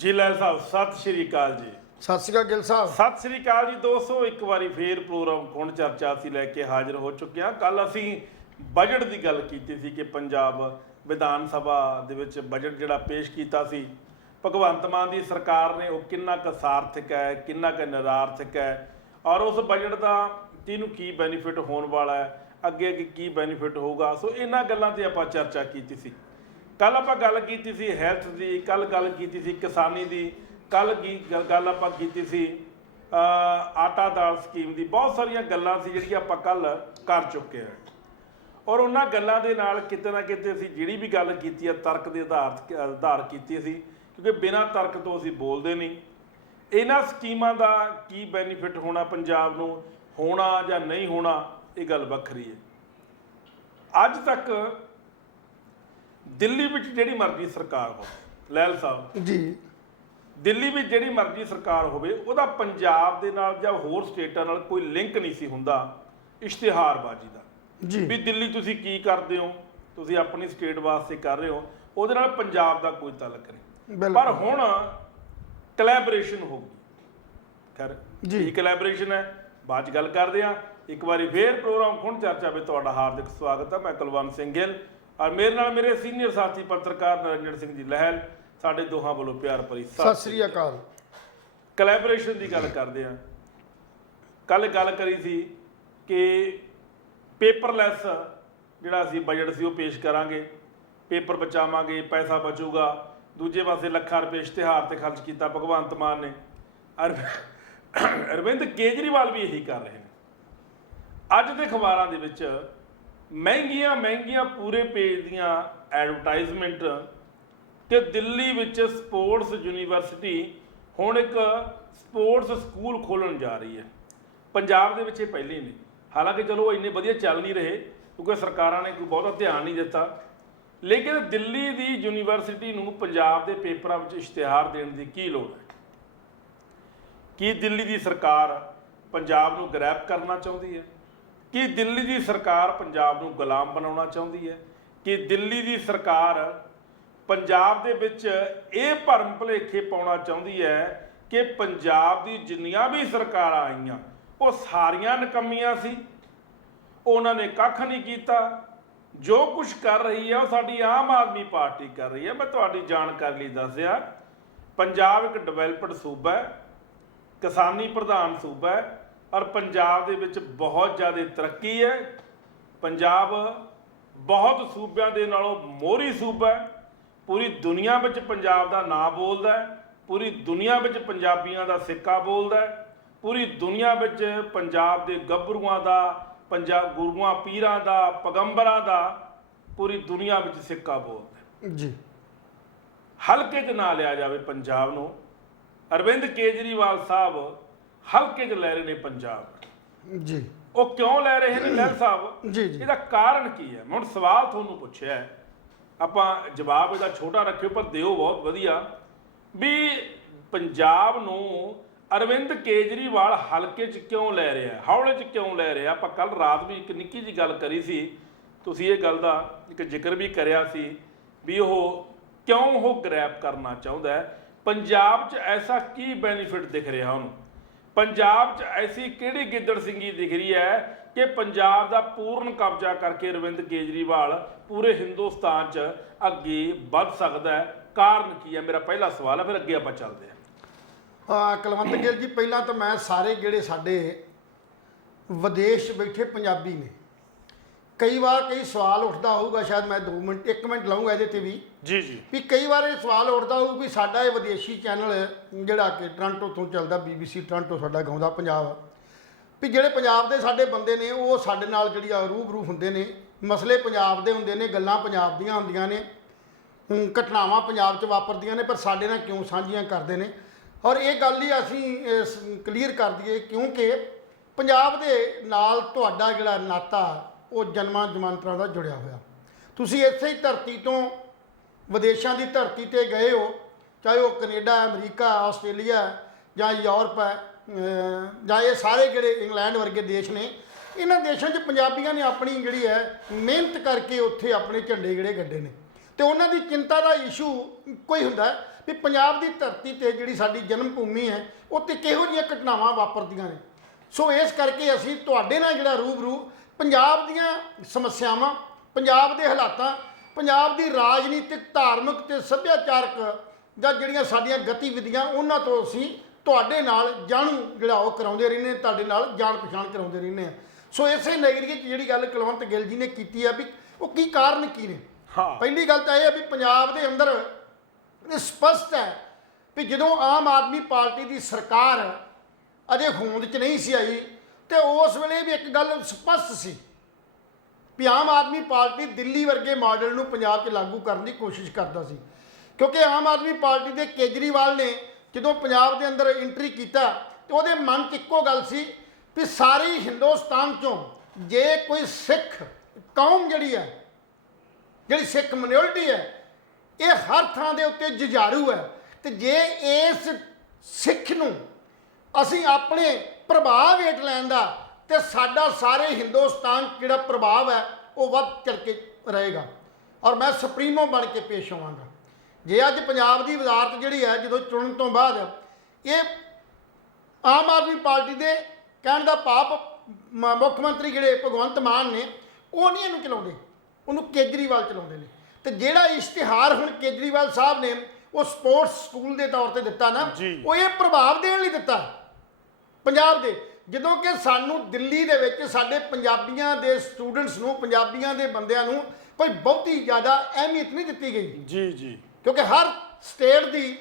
जी लैल साहब सत श्री अकाल जी। सत श्री अकाल गिल साहब। सत श्री अकाल जी दोस्तों, एक बारी फिर प्रोग्राम कौन चर्चा ਅਸੀਂ ਲੈ ਕੇ ਹਾਜ਼ਰ ਹੋ ਚੁੱਕੇ ਹਾਂ। ਕੱਲ ਅਸੀਂ ਬਜਟ ਦੀ ਗੱਲ ਕੀਤੀ ਸੀ ਕਿ ਪੰਜਾਬ ਵਿਧਾਨ ਸਭਾ ਦੇ ਵਿੱਚ ਬਜਟ ਜਿਹੜਾ ਪੇਸ਼ ਕੀਤਾ ਸੀ ਭਗਵੰਤ ਮਾਨ ਦੀ ਸਰਕਾਰ ਨੇ, ਉਹ ਕਿੰਨਾ ਕੁ ਸਾਰਥਕ ਹੈ, ਕਿੰਨਾ ਕੁ ਨਿਰਾਰਥਕ ਹੈ, ਔਰ ਉਸ ਬਜਟ ਦਾ ਕਿਹਨੂੰ ਕੀ ਬੈਨੀਫਿਟ ਹੋਣ ਵਾਲਾ ਹੈ, ਅੱਗੇ ਕੀ ਬੈਨੀਫਿਟ ਹੋਊਗਾ। ਸੋ ਇਹਨਾਂ ਗੱਲਾਂ ਤੇ ਆਪਾਂ ਚਰਚਾ ਕੀਤੀ ਸੀ। ਕੱਲ ਆਪਾਂ ਗੱਲ ਕੀਤੀ ਸੀ ਹੈਲਥ ਦੀ, ਕੱਲ ਗੱਲ ਕੀਤੀ ਸੀ ਕਿਸਾਨੀ ਦੀ, ਕੱਲ ਕੀ ਗੱਲ ਆਪਾਂ ਕੀਤੀ ਸੀ ਆਟਾ ਦਾਲ ਸਕੀਮ ਦੀ। ਬਹੁਤ ਸਾਰੀਆਂ ਗੱਲਾਂ ਸੀ ਜਿਹੜੀਆਂ ਆਪਾਂ ਕੱਲ ਕਰ ਚੁੱਕੇ ਹਾਂ, ਔਰ ਉਹਨਾਂ ਗੱਲਾਂ ਦੇ ਨਾਲ ਕਿਤੇ ਨਾ ਕਿਤੇ ਅਸੀਂ ਜਿਹੜੀ ਵੀ ਗੱਲ ਕੀਤੀ ਹੈ ਤਰਕ ਦੇ ਆਧਾਰ ਕੀਤੀ ਸੀ, ਕਿਉਂਕਿ ਬਿਨਾਂ ਤਰਕ ਤੋਂ ਅਸੀਂ ਬੋਲਦੇ ਨਹੀਂ। ਇਹਨਾਂ ਸਕੀਮਾਂ ਦਾ ਕੀ ਬੈਨੀਫਿਟ ਹੋਣਾ ਪੰਜਾਬ ਨੂੰ, ਹੋਣਾ ਜਾਂ ਨਹੀਂ ਹੋਣਾ, ਇਹ ਗੱਲ ਵੱਖਰੀ ਹੈ। ਅੱਜ ਤੱਕ ਦਿੱਲੀ ਵਿੱਚ ਜਿਹੜੀ ਮਰਜ਼ੀ ਸਰਕਾਰ ਹੋਵੇ ਲੈਲ ਸਾਹਿਬ ਜੀ, ਦਿੱਲੀ ਵਿੱਚ ਜਿਹੜੀ ਮਰਜ਼ੀ ਸਰਕਾਰ ਹੋਵੇ, ਉਹਦਾ ਪੰਜਾਬ ਦੇ ਨਾਲ ਜਾਂ ਹੋਰ ਸਟੇਟਾਂ ਨਾਲ ਕੋਈ ਲਿੰਕ ਨਹੀਂ ਸੀ ਹੁੰਦਾ ਇਸ਼ਤਿਹਾਰਬਾਜ਼ੀ ਦਾ ਜੀ। ਵੀ ਦਿੱਲੀ ਤੁਸੀਂ ਕੀ ਕਰਦੇ ਹੋ, ਤੁਸੀਂ ਆਪਣੀ ਸਟੇਟ ਵਾਸਤੇ ਕਰ ਰਹੇ ਹੋ, ਉਹਦੇ ਨਾਲ ਪੰਜਾਬ ਦਾ ਕੋਈ ਤਾਲੁਕ ਨਹੀਂ। ਪਰ ਹੁਣ ਕੋਲੈਬੋਰੇਸ਼ਨ ਹੋ ਗਈ। ਖੈਰ ਜੀ, ਕੋਲੈਬੋਰੇਸ਼ਨ ਹੈ, ਬਾਅਦ 'ਚ ਗੱਲ ਕਰਦੇ ਹਾਂ। ਇੱਕ ਵਾਰੀ ਫੇਰ ਪ੍ਰੋਗਰਾਮ ਹੁਣ ਚਰਚਾ ਵਿੱਚ ਤੁਹਾਡਾ ਹਾਰਦਿਕ ਸਵਾਗਤ ਹੈ। ਮੈਂ ਕੁਲਵੰਤ ਸਿੰਘ ਗਿੱਲ, ਔਰ ਮੇਰੇ ਨਾਲ ਮੇਰੇ ਸੀਨੀਅਰ ਸਾਥੀ ਪੱਤਰਕਾਰ ਨਰਿੰਦਰ ਸਿੰਘ ਜੀ ਲਹਿਲ। ਸਾਡੇ ਦੋਹਾਂ ਵੱਲੋਂ ਪਿਆਰ ਭਰੀ ਸਤਿ ਸ੍ਰੀ ਅਕਾਲ। ਕੋਲੈਬੋਰੇਸ਼ਨ ਦੀ ਗੱਲ ਕਰਦੇ ਹਾਂ। ਕੱਲ ਗੱਲ ਕਰੀ ਸੀ ਕਿ ਪੇਪਰਲੈਸ ਜਿਹੜਾ ਅਸੀਂ ਬਜਟ ਸੀ ਉਹ ਪੇਸ਼ ਕਰਾਂਗੇ, ਪੇਪਰ ਬਚਾਵਾਂਗੇ, ਪੈਸਾ ਬਚੂਗਾ। ਦੂਜੇ ਪਾਸੇ ਲੱਖਾਂ ਰੁਪਏ ਇਸ਼ਤਿਹਾਰ ਤੇ ਖਰਚ ਕੀਤਾ ਭਗਵੰਤ ਮਾਨ ਨੇ। ਅਰਵਿੰਦ ਕੇਜਰੀਵਾਲ ਵੀ ਇਹੀ ਕਰ ਰਹੇ ਨੇ। ਅੱਜ ਦੇ ਅਖਬਾਰਾਂ ਦੇ ਵਿੱਚ ਮਹਿੰਗੀਆਂ ਪੂਰੇ ਪੇਜ ਦੀਆਂ ਐਡਵਰਟਾਈਜ਼ਮੈਂਟ ਕਿ ਦਿੱਲੀ ਵਿੱਚ ਸਪੋਰਟਸ ਯੂਨੀਵਰਸਿਟੀ ਹੁਣ ਇੱਕ ਸਪੋਰਟਸ ਸਕੂਲ ਖੋਲ੍ਹਣ ਜਾ ਰਹੀ ਹੈ। ਪੰਜਾਬ ਦੇ ਵਿੱਚ ਇਹ ਪਹਿਲੇ ਹੀ ਨੇ, ਹਾਲਾਂਕਿ ਚਲੋ ਇੰਨੇ ਵਧੀਆ ਚੱਲ ਨਹੀਂ ਰਹੇ ਕਿਉਂਕਿ ਸਰਕਾਰਾਂ ਨੇ ਕੋਈ ਬਹੁਤਾ ਧਿਆਨ ਨਹੀਂ ਦਿੱਤਾ, ਲੇਕਿਨ ਦਿੱਲੀ ਦੀ ਯੂਨੀਵਰਸਿਟੀ ਨੂੰ ਪੰਜਾਬ ਦੇ ਪੇਪਰਾਂ ਵਿੱਚ ਇਸ਼ਤਿਹਾਰ ਦੇਣ ਦੀ ਕੀ ਲੋੜ ਹੈ? ਕੀ ਦਿੱਲੀ ਦੀ ਸਰਕਾਰ ਪੰਜਾਬ ਨੂੰ ਗ੍ਰੈਬ ਕਰਨਾ ਚਾਹੁੰਦੀ ਹੈ? ਕੀ ਦਿੱਲੀ ਦੀ ਸਰਕਾਰ ਪੰਜਾਬ ਨੂੰ ਗੁਲਾਮ ਬਣਾਉਣਾ ਚਾਹੁੰਦੀ ਹੈ? ਕਿ ਦਿੱਲੀ ਦੀ ਸਰਕਾਰ ਪੰਜਾਬ ਦੇ ਵਿੱਚ ਇਹ ਭਰਮ ਭੁਲੇਖੇ ਪਾਉਣਾ ਚਾਹੁੰਦੀ ਹੈ ਕਿ ਪੰਜਾਬ ਦੀ ਜਿੰਨੀਆਂ ਵੀ ਸਰਕਾਰਾਂ ਆਈਆਂ ਉਹ ਸਾਰੀਆਂ ਨਿਕੰਮੀਆਂ ਸੀ, ਉਹਨਾਂ ਨੇ ਕੱਖ ਨਹੀਂ ਕੀਤਾ। ਜੋ ਕੁਝ ਕਰ ਰਹੀ ਹੈ ਉਹ ਸਾਡੀ ਆਮ ਆਦਮੀ ਪਾਰਟੀ ਕਰ ਰਹੀ ਹੈ। ਮੈਂ ਤੁਹਾਡੀ ਜਾਣਕਾਰੀ ਲਈ ਦੱਸਿਆ, ਪੰਜਾਬ ਇੱਕ ਡਿਵੈਲਪਡ ਸੂਬਾ ਹੈ, ਕਿਸਾਨੀ ਪ੍ਰਧਾਨ ਸੂਬਾ ਹੈ, ਔਰ ਪੰਜਾਬ ਦੇ ਵਿੱਚ ਬਹੁਤ ਜ਼ਿਆਦਾ ਤਰੱਕੀ ਹੈ। ਪੰਜਾਬ ਬਹੁਤ ਸੂਬਿਆਂ ਦੇ ਨਾਲੋਂ ਮੋਹਰੀ ਸੂਬਾ ਹੈ। ਪੂਰੀ ਦੁਨੀਆ ਵਿੱਚ ਪੰਜਾਬ ਦਾ ਨਾਂ ਬੋਲਦਾ ਹੈ, ਪੂਰੀ ਦੁਨੀਆ ਵਿੱਚ ਪੰਜਾਬੀਆਂ ਦਾ ਸਿੱਕਾ ਬੋਲਦਾ ਹੈ, ਪੂਰੀ ਦੁਨੀਆ ਵਿੱਚ ਪੰਜਾਬ ਦੇ ਗੱਭਰੂਆਂ ਦਾ, ਪੰਜਾਬ ਗੁਰੂਆਂ ਪੀਰਾਂ ਦਾ, ਪੈਗੰਬਰਾਂ ਦਾ ਪੂਰੀ ਦੁਨੀਆ ਵਿੱਚ ਸਿੱਕਾ ਬੋਲਦਾ ਜੀ। ਹਲਕੇ 'ਚ ਨਾ ਲਿਆ ਜਾਵੇ ਪੰਜਾਬ ਨੂੰ। ਅਰਵਿੰਦ ਕੇਜਰੀਵਾਲ ਸਾਹਿਬ ਹਲਕੇ 'ਚ ਲੈ ਰਹੇ ਨੇ ਪੰਜਾਬ ਜੀ। ਉਹ ਕਿਉਂ ਲੈ ਰਹੇ ਨੇ ਲਹਿਲ ਸਾਹਿਬ? ਜੀ ਜੀ। ਇਹਦਾ ਕਾਰਨ ਕੀ ਹੈ? ਹੁਣ ਸਵਾਲ ਤੁਹਾਨੂੰ ਪੁੱਛਿਆ ਹੈ, ਆਪਾਂ ਜਵਾਬ ਇਹਦਾ ਛੋਟਾ ਰੱਖਿਓ ਪਰ ਦਿਓ ਬਹੁਤ ਵਧੀਆ। ਵੀ ਪੰਜਾਬ ਨੂੰ ਅਰਵਿੰਦ ਕੇਜਰੀਵਾਲ ਹਲਕੇ 'ਚ ਕਿਉਂ ਲੈ ਰਿਹਾ, ਹੌਲੇ 'ਚ ਕਿਉਂ ਲੈ ਰਿਹਾ? ਆਪਾਂ ਕੱਲ ਰਾਤ ਵੀ ਇੱਕ ਨਿੱਕੀ ਜਿਹੀ ਗੱਲ ਕਰੀ ਸੀ, ਤੁਸੀਂ ਇਹ ਗੱਲ ਦਾ ਇੱਕ ਜ਼ਿਕਰ ਵੀ ਕਰਿਆ ਸੀ ਵੀ ਉਹ ਕਿਉਂ ਉਹ ਗ੍ਰੈਬ ਕਰਨਾ ਚਾਹੁੰਦਾ ਹੈ। ਪੰਜਾਬ 'ਚ ਐਸਾ ਕੀ ਬੈਨੀਫਿਟ ਦਿਖ ਰਿਹਾ ਉਹਨੂੰ? ਪੰਜਾਬ 'ਚ ਐਸੀ ਕਿਹੜੀ ਗਿੱਦੜ ਸਿੰਘੀ ਦਿਖ ਰਹੀ ਹੈ ਕਿ ਪੰਜਾਬ ਦਾ ਪੂਰਨ ਕਬਜ਼ਾ ਕਰਕੇ ਅਰਵਿੰਦ ਕੇਜਰੀਵਾਲ ਪੂਰੇ ਹਿੰਦੁਸਤਾਨ 'ਚ ਅੱਗੇ ਵੱਧ ਸਕਦਾ ਹੈ? ਕਾਰਨ ਕੀ ਹੈ? ਮੇਰਾ ਪਹਿਲਾ ਸਵਾਲ ਹੈ, ਫਿਰ ਅੱਗੇ ਆਪਾਂ ਚੱਲਦੇ ਹਾਂ। ਕੁਲਵੰਤ ਗਿੱਲ ਜੀ, ਪਹਿਲਾਂ ਤਾਂ ਮੈਂ ਸਾਰੇ ਜਿਹੜੇ ਸਾਡੇ ਵਿਦੇਸ਼ ਬੈਠੇ ਪੰਜਾਬੀ ਨੇ, ਕਈ ਵਾਰ ਕਈ ਸਵਾਲ ਉੱਠਦਾ ਹੋਊਗਾ, ਸ਼ਾਇਦ ਮੈਂ 2 ਮਿੰਟ 1 ਮਿੰਟ ਲਾਊਂਗਾ ਇਹਦੇ ਤੇ ਵੀ ਜੀ ਵੀ ਕਈ ਵਾਰ ਇਹ ਸਵਾਲ ਉੱਠਦਾ ਹੋਊ ਵੀ ਸਾਡਾ ਇਹ ਵਿਦੇਸ਼ੀ ਚੈਨਲ ਜਿਹੜਾ ਕਿ ਟੋਰਾਂਟੋ ਤੋਂ ਚੱਲਦਾ, BBC ਟੋਰਾਂਟੋ ਸਾਡਾ ਗਾਉਂਦਾ ਪੰਜਾਬ, ਵੀ ਜਿਹੜੇ ਪੰਜਾਬ ਦੇ ਸਾਡੇ ਬੰਦੇ ਨੇ ਉਹ ਸਾਡੇ ਨਾਲ ਜਿਹੜੀ ਆ ਰੂਬਰੂ ਹੁੰਦੇ ਨੇ, ਮਸਲੇ ਪੰਜਾਬ ਦੇ ਹੁੰਦੇ ਨੇ, ਗੱਲਾਂ ਪੰਜਾਬ ਦੀਆਂ ਹੁੰਦੀਆਂ ਨੇ, ਘਟਨਾਵਾਂ ਪੰਜਾਬ 'ਚ ਵਾਪਰਦੀਆਂ ਨੇ, ਪਰ ਸਾਡੇ ਨਾਲ ਕਿਉਂ ਸਾਂਝੀਆਂ ਕਰਦੇ ਨੇ? ਔਰ ਇਹ ਗੱਲ ਹੀ ਅਸੀਂ ਕਲੀਅਰ ਕਰ ਦਈਏ ਕਿਉਂਕਿ ਪੰਜਾਬ ਦੇ ਨਾਲ ਤੁਹਾਡਾ ਜਿਹੜਾ ਨਾਤਾ ਉਹ ਜਨਮਾਂ ਜਮਾਂਤਰਾਂ ਦਾ ਜੁੜਿਆ ਹੋਇਆ। ਤੁਸੀਂ ਇਸੇ ਹੀ ਧਰਤੀ ਤੋਂ ਵਿਦੇਸ਼ਾਂ ਦੀ ਧਰਤੀ 'ਤੇ ਗਏ ਹੋ, ਚਾਹੇ ਉਹ ਕੈਨੇਡਾ, ਅਮਰੀਕਾ, ਆਸਟ੍ਰੇਲੀਆ ਜਾਂ ਯੂਰਪ ਹੈ, ਜਾਂ ਇਹ ਸਾਰੇ ਜਿਹੜੇ ਇੰਗਲੈਂਡ ਵਰਗੇ ਦੇਸ਼ ਨੇ, ਇਹਨਾਂ ਦੇਸ਼ਾਂ 'ਚ ਪੰਜਾਬੀਆਂ ਨੇ ਆਪਣੀ ਜਿਹੜੀ ਹੈ ਮਿਹਨਤ ਕਰਕੇ ਉੱਥੇ ਆਪਣੇ ਝੰਡੇ ਜਿਹੜੇ ਗੱਡੇ ਨੇ। ਤੇ ਉਹਨਾਂ ਦੀ ਚਿੰਤਾ ਦਾ ਇਸ਼ੂ ਕੋਈ ਹੁੰਦਾ ਵੀ ਪੰਜਾਬ ਦੀ ਧਰਤੀ ਤੇ ਜਿਹੜੀ ਸਾਡੀ ਜਨਮ ਭੂਮੀ ਹੈ ਉੱਤੇ ਕਿਹੋ ਜਿਹੀਆਂ ਘਟਨਾਵਾਂ ਵਾਪਰਦੀਆਂ ਨੇ। ਸੋ ਇਸ ਕਰਕੇ ਅਸੀਂ ਤੁਹਾਡੇ ਨਾਲ ਜਿਹੜਾ ਰੂਬਰੂ ਪੰਜਾਬ ਦੀਆਂ ਸਮੱਸਿਆਵਾਂ, ਪੰਜਾਬ ਦੇ ਹਾਲਾਤਾਂ, ਪੰਜਾਬ ਦੀ ਰਾਜਨੀਤਿਕ, ਧਾਰਮਿਕ ਤੇ ਸੱਭਿਆਚਾਰਕ ਜਾਂ ਜਿਹੜੀਆਂ ਸਾਡੀਆਂ ਗਤੀਵਿਧੀਆਂ ਉਹਨਾਂ ਤੋਂ ਅਸੀਂ ਤੁਹਾਡੇ ਨਾਲ ਜਾਣੂ ਜਿਹੜਾ ਉਹ ਕਰਾਉਂਦੇ ਰਹਿੰਦੇ, ਤੁਹਾਡੇ ਨਾਲ ਜਾਣ ਪਛਾਣ ਕਰਾਉਂਦੇ ਰਹਿੰਦੇ ਆ। ਸੋ ਇਸੇ ਨਜ਼ਰੀਏ 'ਚ ਜਿਹੜੀ ਗੱਲ ਕੁਲਵੰਤ ਗਿੱਲ ਜੀ ਨੇ ਕੀਤੀ ਆ ਵੀ ਉਹ ਕੀ ਕਾਰਨ ਕੀ ਨੇ। ਪਹਿਲੀ ਗੱਲ ਤਾਂ ਇਹ ਹੈ ਵੀ ਪੰਜਾਬ ਦੇ ਅੰਦਰ ਇਹ ਸਪਸ਼ਟ ਹੈ ਵੀ ਜਦੋਂ ਆਮ ਆਦਮੀ ਪਾਰਟੀ ਦੀ ਸਰਕਾਰ ਅਜੇ ਹੋਂਦ 'ਚ ਨਹੀਂ ਸੀ ਆਈ ਤੇ ਉਸ ਵੇਲੇ ਵੀ ਇੱਕ ਗੱਲ ਸਪਸ਼ਟ ਸੀ ਵੀ ਆਮ ਆਦਮੀ ਪਾਰਟੀ ਦਿੱਲੀ ਵਰਗੇ ਮਾਡਲ ਨੂੰ ਪੰਜਾਬ 'ਚ ਲਾਗੂ ਕਰਨ ਦੀ ਕੋਸ਼ਿਸ਼ ਕਰਦਾ ਸੀ, ਕਿਉਂਕਿ ਆਮ ਆਦਮੀ ਪਾਰਟੀ ਦੇ ਕੇਜਰੀਵਾਲ ਨੇ ਜਦੋਂ ਪੰਜਾਬ ਦੇ ਅੰਦਰ ਐਂਟਰੀ ਕੀਤਾ ਤੇ ਉਹਦੇ ਮਨ 'ਚ ਇੱਕੋ ਗੱਲ ਸੀ ਵੀ ਸਾਰੇ ਹਿੰਦੁਸਤਾਨ 'ਚੋਂ ਜੇ ਕੋਈ ਸਿੱਖ ਕੌਮ ਜਿਹੜੀ ਹੈ, ਜਿਹੜੀ ਸਿੱਖ ਮਿਨੋਰਟੀ ਹੈ, ਇਹ ਹਰ ਥਾਂ ਦੇ ਉੱਤੇ ਜੁਝਾਰੂ ਹੈ ਤੇ ਜੇ ਇਸ ਸਿੱਖ ਨੂੰ ਅਸੀਂ ਆਪਣੇ ਪ੍ਰਭਾਵ ਹੇਠ ਲੈਣ ਦਾ ਤੇ ਸਾਡਾ ਸਾਰੇ ਹਿੰਦੁਸਤਾਨ 'ਚ ਜਿਹੜਾ ਪ੍ਰਭਾਵ ਹੈ ਉਹ ਵੱਧ ਚੜ ਕੇ ਰਹੇਗਾ ਔਰ ਮੈਂ ਸੁਪਰੀਮੋ ਬਣ ਕੇ ਪੇਸ਼ ਹੋਵਾਂਗਾ। ਜੇ ਅੱਜ ਪੰਜਾਬ ਦੀ ਵਜ਼ਾਰਤ ਜਿਹੜੀ ਹੈ ਜਦੋਂ ਚੁਣਨ ਤੋਂ ਬਾਅਦ ਇਹ ਆਮ ਆਦਮੀ ਪਾਰਟੀ ਦੇ ਕਹਿਣ ਦਾ ਭਾਵ ਮੁੱਖ ਮੰਤਰੀ ਜਿਹੜੇ ਭਗਵੰਤ ਮਾਨ ਨੇ ਉਹ ਨਹੀਂ ਇਹਨੂੰ ਚਲਾਉਂਦੇ, ਉਹਨੂੰ ਕੇਜਰੀਵਾਲ ਚਲਾਉਂਦੇ ਨੇ। ਤੇ ਜਿਹੜਾ ਇਸ਼ਤਿਹਾਰ ਹੁਣ ਕੇਜਰੀਵਾਲ ਸਾਹਿਬ ਨੇ ਉਹ ਸਪੋਰਟਸ ਸਕੂਲ ਦੇ ਤੌਰ ਤੇ ਦਿੱਤਾ ਨਾ, ਉਹ ਇਹ ਪ੍ਰਭਾਵ ਦੇਣ ਲਈ ਦਿੱਤਾ ਪੰਜਾਬ ਦੇ, ਜਦੋਂ ਕਿ ਸਾਨੂੰ ਦਿੱਲੀ ਦੇ ਵਿੱਚ ਸਾਡੇ ਪੰਜਾਬੀਆਂ ਦੇ ਸਟੂਡੈਂਟਸ ਨੂੰ, ਪੰਜਾਬੀਆਂ ਦੇ ਬੰਦਿਆਂ ਨੂੰ ਕੋਈ ਬਹੁਤੀ ਜ਼ਿਆਦਾ ਅਹਿਮੀਅਤ ਨਹੀਂ ਦਿੱਤੀ ਗਈ। ਜੀ ਜੀ, ਕਿਉਂਕਿ ਹਰ ਸਟੇਟ ਦੀ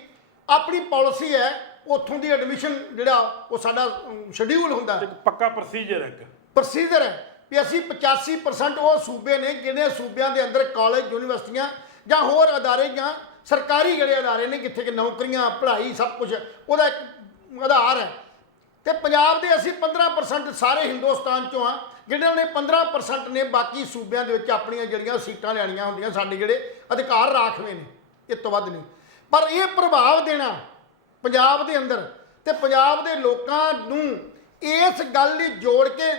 ਆਪਣੀ ਪਾਲਿਸੀ ਹੈ, ਉੱਥੋਂ ਦੀ ਐਡਮਿਸ਼ਨ ਜਿਹੜਾ ਉਹ ਸਾਡਾ ਸ਼ਡਿਊਲ ਹੁੰਦਾ, ਇੱਕ ਪੱਕਾ ਪ੍ਰੋਸੀਜਰ ਹੈ ਵੀ ਅਸੀਂ 85% ਉਹ ਸੂਬੇ ਨੇ ਜਿਹੜੇ ਸੂਬਿਆਂ ਦੇ ਅੰਦਰ ਕਾਲਜ, ਯੂਨੀਵਰਸਿਟੀਆਂ ਜਾਂ ਹੋਰ ਅਦਾਰੇ ਜਾਂ ਸਰਕਾਰੀ ਜਿਹੜੇ ਅਦਾਰੇ ਨੇ ਜਿੱਥੇ ਕਿ ਨੌਕਰੀਆਂ, ਪੜ੍ਹਾਈ ਸਭ ਕੁਝ ਉਹਦਾ ਇੱਕ ਆਧਾਰ ਹੈ। ਤੇ ਪੰਜਾਬ ਦੇ ਅਸੀਂ 15% ਸਾਰੇ ਹਿੰਦੁਸਤਾਨ 'ਚੋਂ ਆ, ਜਿਹੜੇ ਨੇ 15% ਨੇ ਬਾਕੀ ਸੂਬਿਆਂ ਦੇ ਵਿੱਚ ਆਪਣੀਆਂ ਜਿਹੜੀਆਂ ਸੀਟਾਂ ਲੈਣੀਆਂ ਹੁੰਦੀਆਂ, ਸਾਡੇ ਜਿਹੜੇ ਅਧਿਕਾਰ ਰਾਖਵੇਂ ਨੇ, ਇਹ ਤੋਂ ਵੱਧ ਨਹੀਂ। ਪਰ ਇਹ ਪ੍ਰਭਾਵ ਦੇਣਾ ਪੰਜਾਬ ਦੇ ਅੰਦਰ ਤੇ ਪੰਜਾਬ ਦੇ ਲੋਕਾਂ ਨੂੰ ਇਸ ਗੱਲ ਲਈ ਜੋੜ ਕੇ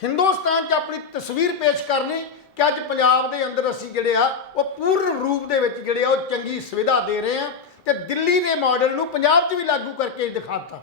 ਹਿੰਦੁਸਤਾਨ 'ਚ ਆਪਣੀ ਤਸਵੀਰ ਪੇਸ਼ ਕਰਨੀ ਕਿ ਅੱਜ ਪੰਜਾਬ ਦੇ ਅੰਦਰ ਅਸੀਂ ਜਿਹੜੇ ਆ ਉਹ ਪੂਰਨ ਰੂਪ ਦੇ ਵਿੱਚ ਜਿਹੜੇ ਆ ਉਹ ਚੰਗੀ ਸੁਵਿਧਾ ਦੇ ਰਹੇ ਆ ਤੇ ਦਿੱਲੀ ਦੇ ਮਾਡਲ ਨੂੰ ਪੰਜਾਬ 'ਚ ਵੀ ਲਾਗੂ ਕਰਕੇ ਦਿਖਾਤਾ।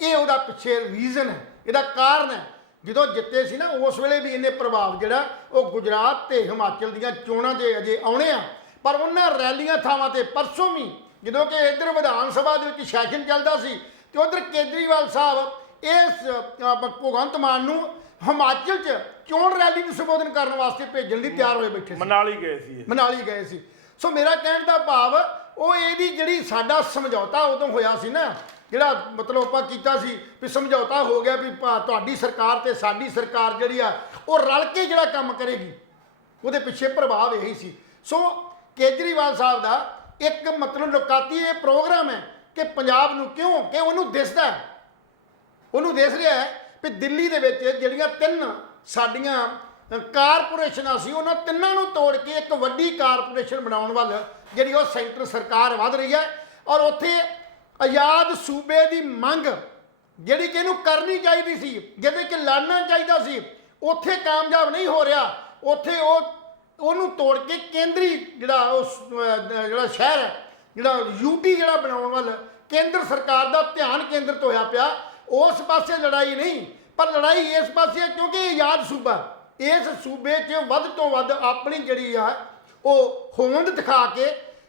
ਇਹ ਉਹਦਾ ਪਿੱਛੇ ਰੀਜ਼ਨ ਹੈ, ਇਹਦਾ ਕਾਰਨ ਹੈ। ਜਦੋਂ ਜਿੱਤੇ ਸੀ ਨਾ ਉਸ ਵੇਲੇ ਵੀ ਇਹਨੇ ਪ੍ਰਭਾਵ ਜਿਹੜਾ ਉਹ ਗੁਜਰਾਤ ਤੇ ਹਿਮਾਚਲ ਦੀਆਂ ਚੋਣਾਂ ਦੇ ਅਜੇ ਆਉਣੇ ਆ, ਪਰ ਉਹਨਾਂ ਰੈਲੀਆਂ ਥਾਵਾਂ ਤੇ ਪਰਸੋਂ ਵੀ ਜਦੋਂ ਕਿ ਇੱਧਰ ਵਿਧਾਨ ਸਭਾ ਦੇ ਵਿੱਚ ਸੈਸ਼ਨ ਚੱਲਦਾ ਸੀ ਤੇ ਉਧਰ ਕੇਜਰੀਵਾਲ ਸਾਹਿਬ ਇਸ ਭਗਵੰਤ ਮਾਨ ਨੂੰ ਹਿਮਾਚਲ 'ਚ ਚੋਣ ਰੈਲੀ ਨੂੰ ਸੰਬੋਧਨ ਕਰਨ ਵਾਸਤੇ ਭੇਜਣ ਲਈ ਤਿਆਰ ਹੋਏ ਬੈਠੇ ਸੀ। ਮਨਾਲੀ ਗਏ ਸੀ। ਸੋ ਮੇਰਾ ਕਹਿਣ ਦਾ ਭਾਵ ਉਹ ਇਹਦੀ ਜਿਹੜੀ ਸਾਡਾ ਸਮਝੌਤਾ ਉਦੋਂ ਹੋਇਆ ਸੀ ਨਾ, ਜਿਹੜਾ ਮਤਲਬ ਆਪਾਂ ਕੀਤਾ ਸੀ ਵੀ ਸਮਝੌਤਾ ਹੋ ਗਿਆ ਵੀ ਤੁਹਾਡੀ ਸਰਕਾਰ ਤੇ ਸਾਡੀ ਸਰਕਾਰ ਜਿਹੜੀ ਆ ਉਹ ਰਲ ਕੇ ਜਿਹੜਾ ਕੰਮ ਕਰੇਗੀ, ਉਹਦੇ ਪਿੱਛੇ ਪ੍ਰਭਾਵ ਇਹੀ ਸੀ। ਸੋ ਕੇਜਰੀਵਾਲ ਸਾਹਿਬ ਦਾ ਇੱਕ ਮਤਲਬ ਲੋਕਾਤੀ ਇਹ ਪ੍ਰੋਗਰਾਮ ਹੈ ਕਿ ਪੰਜਾਬ ਨੂੰ ਕਿਉਂ ਕਿ ਉਹਨੂੰ ਦਿਸਦਾ, ਉਹਨੂੰ ਦਿਸ ਰਿਹਾ ਹੈ ਵੀ ਦਿੱਲੀ ਦੇ ਵਿੱਚ ਜਿਹੜੀਆਂ 3 ਸਾਡੀਆਂ ਕਾਰਪੋਰੇਸ਼ਨਾਂ ਸੀ ਉਹਨਾਂ ਤਿੰਨਾਂ ਨੂੰ ਤੋੜ ਕੇ ਇੱਕ ਵੱਡੀ ਕਾਰਪੋਰੇਸ਼ਨ ਬਣਾਉਣ ਵੱਲ ਜਿਹੜੀ ਉਹ ਸੈਂਟਰ ਸਰਕਾਰ ਵਧ ਰਹੀ ਹੈ ਔਰ ਉੱਥੇ ਆਜ਼ਾਦ ਸੂਬੇ ਦੀ ਮੰਗ ਜਿਹੜੀ ਕਿ ਇਹਨੂੰ ਕਰਨੀ ਚਾਹੀਦੀ ਸੀ, ਜਿਹਦੇ ਕਿ ਲੜਨਾ ਚਾਹੀਦਾ ਸੀ, ਉੱਥੇ ਕਾਮਯਾਬ ਨਹੀਂ ਹੋ ਰਿਹਾ। ਉੱਥੇ ਉਹਨੂੰ ਤੋੜ ਕੇ ਕੇਂਦਰੀ ਜਿਹੜਾ ਸ਼ਹਿਰ ਹੈ, ਜਿਹੜਾ ਯੂਟੀ ਜਿਹੜਾ ਬਣਾਉਣ ਵੱਲ ਕੇਂਦਰ ਸਰਕਾਰ ਦਾ ਧਿਆਨ ਕੇਂਦਰਿਤ ਹੋਇਆ ਪਿਆ। ਉਸ ਪਾਸੇ ਲੜਾਈ ਨਹੀਂ, ਪਰ ਲੜਾਈ ਇਸ ਪਾਸੇ ਹੈ ਕਿਉਂਕਿ ਇਹ ਆਜ਼ਾਦ ਸੂਬਾ, ਇਸ ਸੂਬੇ 'ਚ ਵੱਧ ਤੋਂ ਵੱਧ ਆਪਣੀ ਜਿਹੜੀ ਆ ਉਹ ਹੋਂਦ ਦਿਖਾ ਕੇ